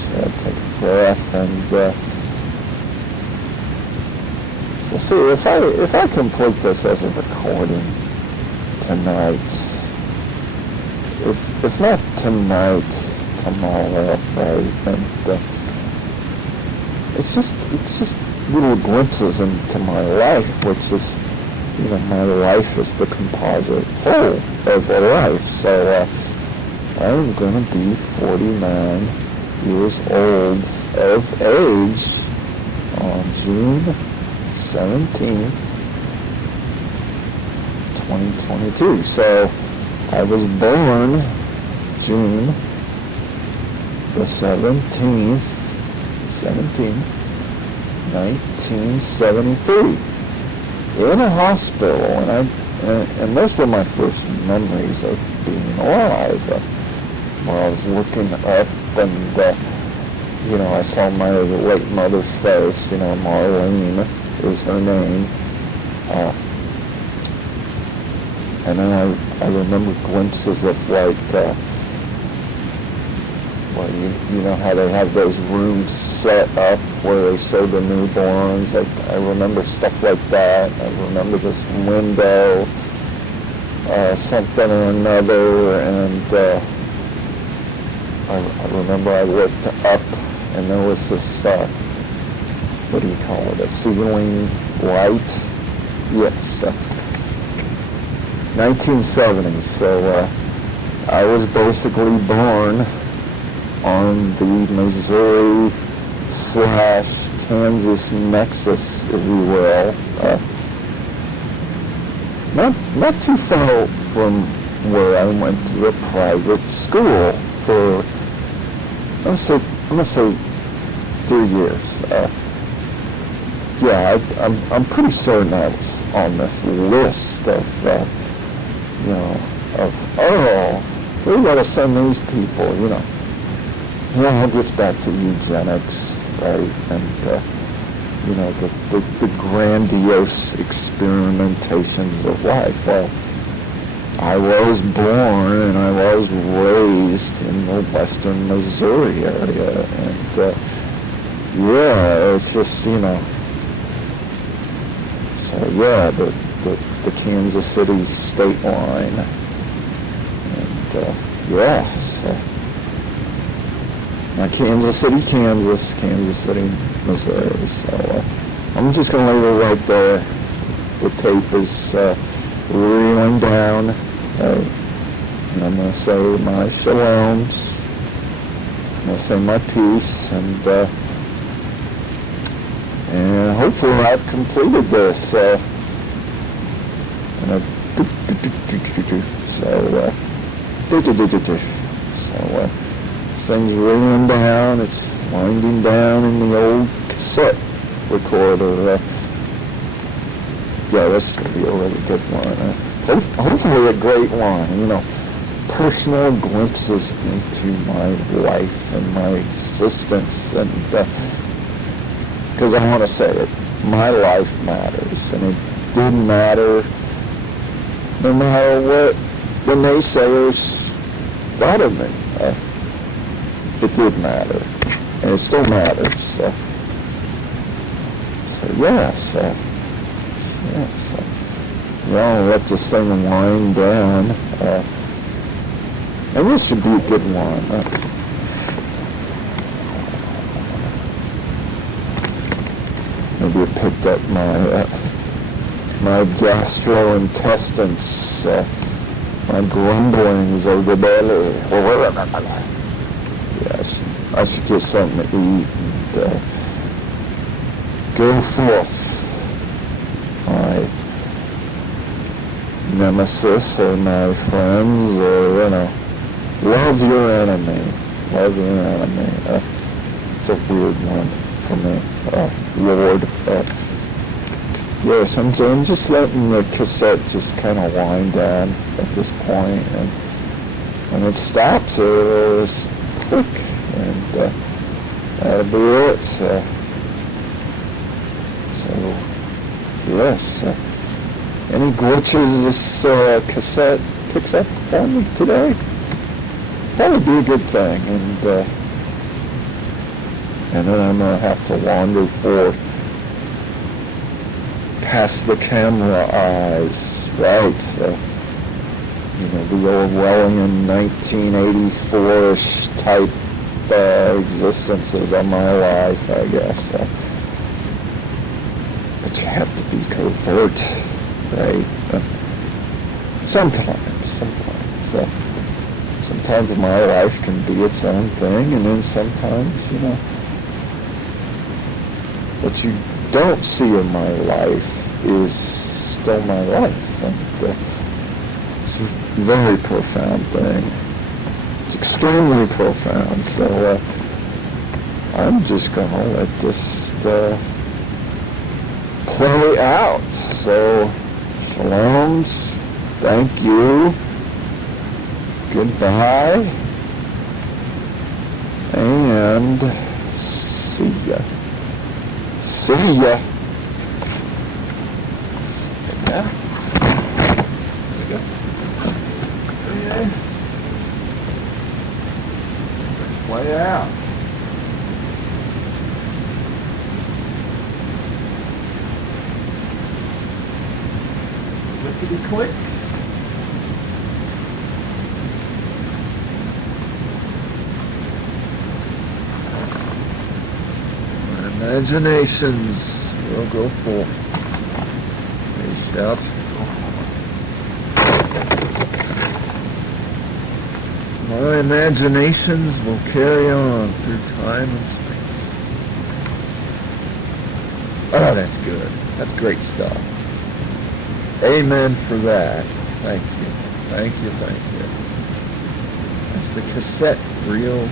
So take a breath and so see if I complete this as a recording tonight. If not tonight, tomorrow, right? And it's just little glimpses into my life, which is, my life is the composite whole of a life. So I'm going to be 49 years old of age on June 17th, 2022. So I was born June the 17th, 1973, in a hospital, and those were my first memories of being alive, where I was looking up and, I saw my late mother's face, Marlene is her name, and then I remember glimpses of you know how they have those rooms set up where they show the newborns. I remember stuff like that. I remember this window, something or another, and I remember I looked up and there was this, what do you call it, a ceiling light? Yes, 1970, so I was basically born on the Missouri/Kansas nexus, if you will. Not too far from where I went to a private school for, I'm gonna say 3 years. I'm pretty certain I was on this list of, we gotta send these people, it gets back to eugenics, right? And, the grandiose experimentations of life. Well, I was born and I was raised in the western Missouri area, and, it's just, the Kansas City state line, and, so. Now, Kansas City, Missouri. So I'm just going to leave it right there. The tape is reeling down. And I'm going to say my shaloms. I'm going to say my peace. And hopefully I've completed this. This thing's reeling down, it's winding down in the old cassette recorder. This is going to be a really good one. Hopefully a great one, personal glimpses into my life and my existence. And because I want to say it, my life matters, and it did matter no matter what the naysayers thought of me. It did matter, and it still matters. So I'll let this thing wind down, and this should be a good one. Maybe it picked up my gastrointestines, my grumblings of the belly. Yes, I should get something to eat and go forth, my nemesis or my friends, or, love your enemy. It's a weird one for me. Lord. yes, I'm just letting the cassette just kind of wind down at this point, and when it stops, it'll just click, and that'll be it. So yes, any glitches this cassette picks up for me today, probably be a good thing, and then I'm gonna have to wander forth past the camera eyes, right? You know, the Orwellian 1984-ish type existences of my life, I guess. But you have to be covert, right? Sometimes. Sometimes my life can be its own thing, and then sometimes, you know, what you don't see in my life is still my life. And, it's a very profound thing. It's extremely profound. So I'm just going to let this play out. So shaloms, thank you, goodbye, and see ya. See ya. Yeah. There we go. Okay. Play out. Clickety click. Imaginations will go forth. They shout. My imaginations will carry on through time and space. Oh, that's good. That's great stuff. Amen for that. Thank you. Thank you. That's the cassette reel.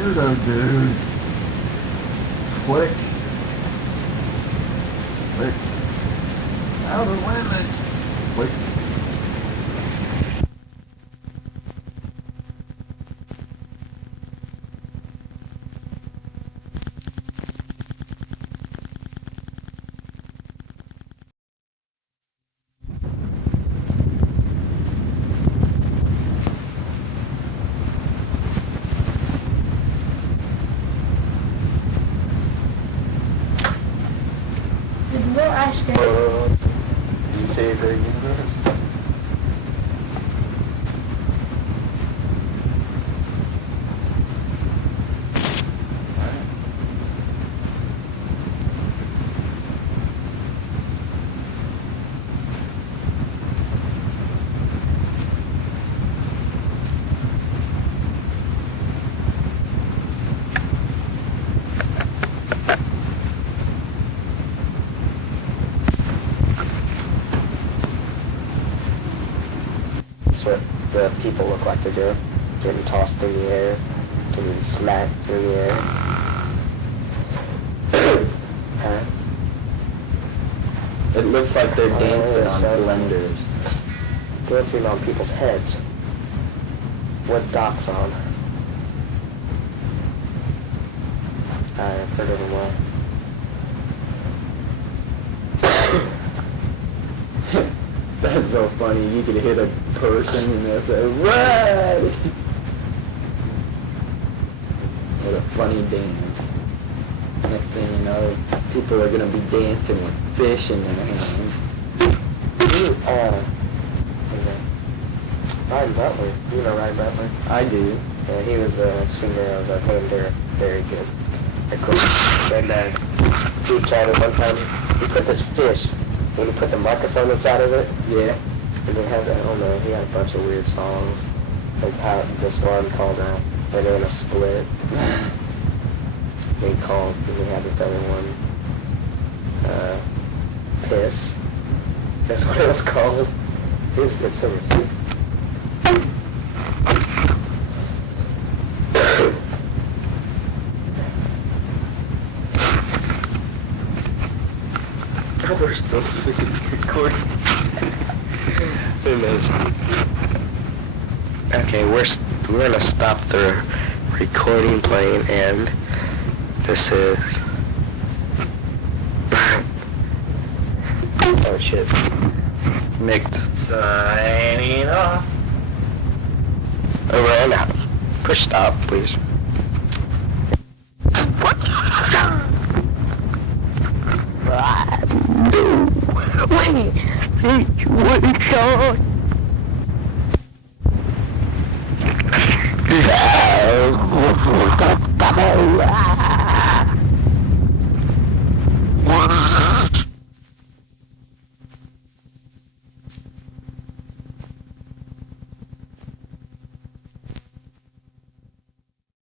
Weirdo dude. Click. Outer limits. Click. You say the universe? That's what the people look like they're doing. Getting tossed through the air, getting smacked through the air. Huh? It looks like they're dancing on blenders. Dancing on people's heads. With docks on. I've heard of them well. That's so funny. You could hit a person and they'll say, "Run!" What a funny dance. Next thing you know, people are gonna be dancing with fish in their hands. Ryan Butler. You know Ryan Butler? I do. Yeah, he was a singer of a band. They're very good. They're cool. And he tried it one time. He put this fish, when he put the microphone inside of it. Yeah. And they had, I don't know, he had a bunch of weird songs. Like how this one called They're in a Split. They called, and we had this other one, Piss. That's what it was called. He was a good singer too. We're still recording. Who knows? Okay, we're gonna stop the recording playing, and this is. Oh shit. Mick signing off. Over and out. Push stop, please. Wait,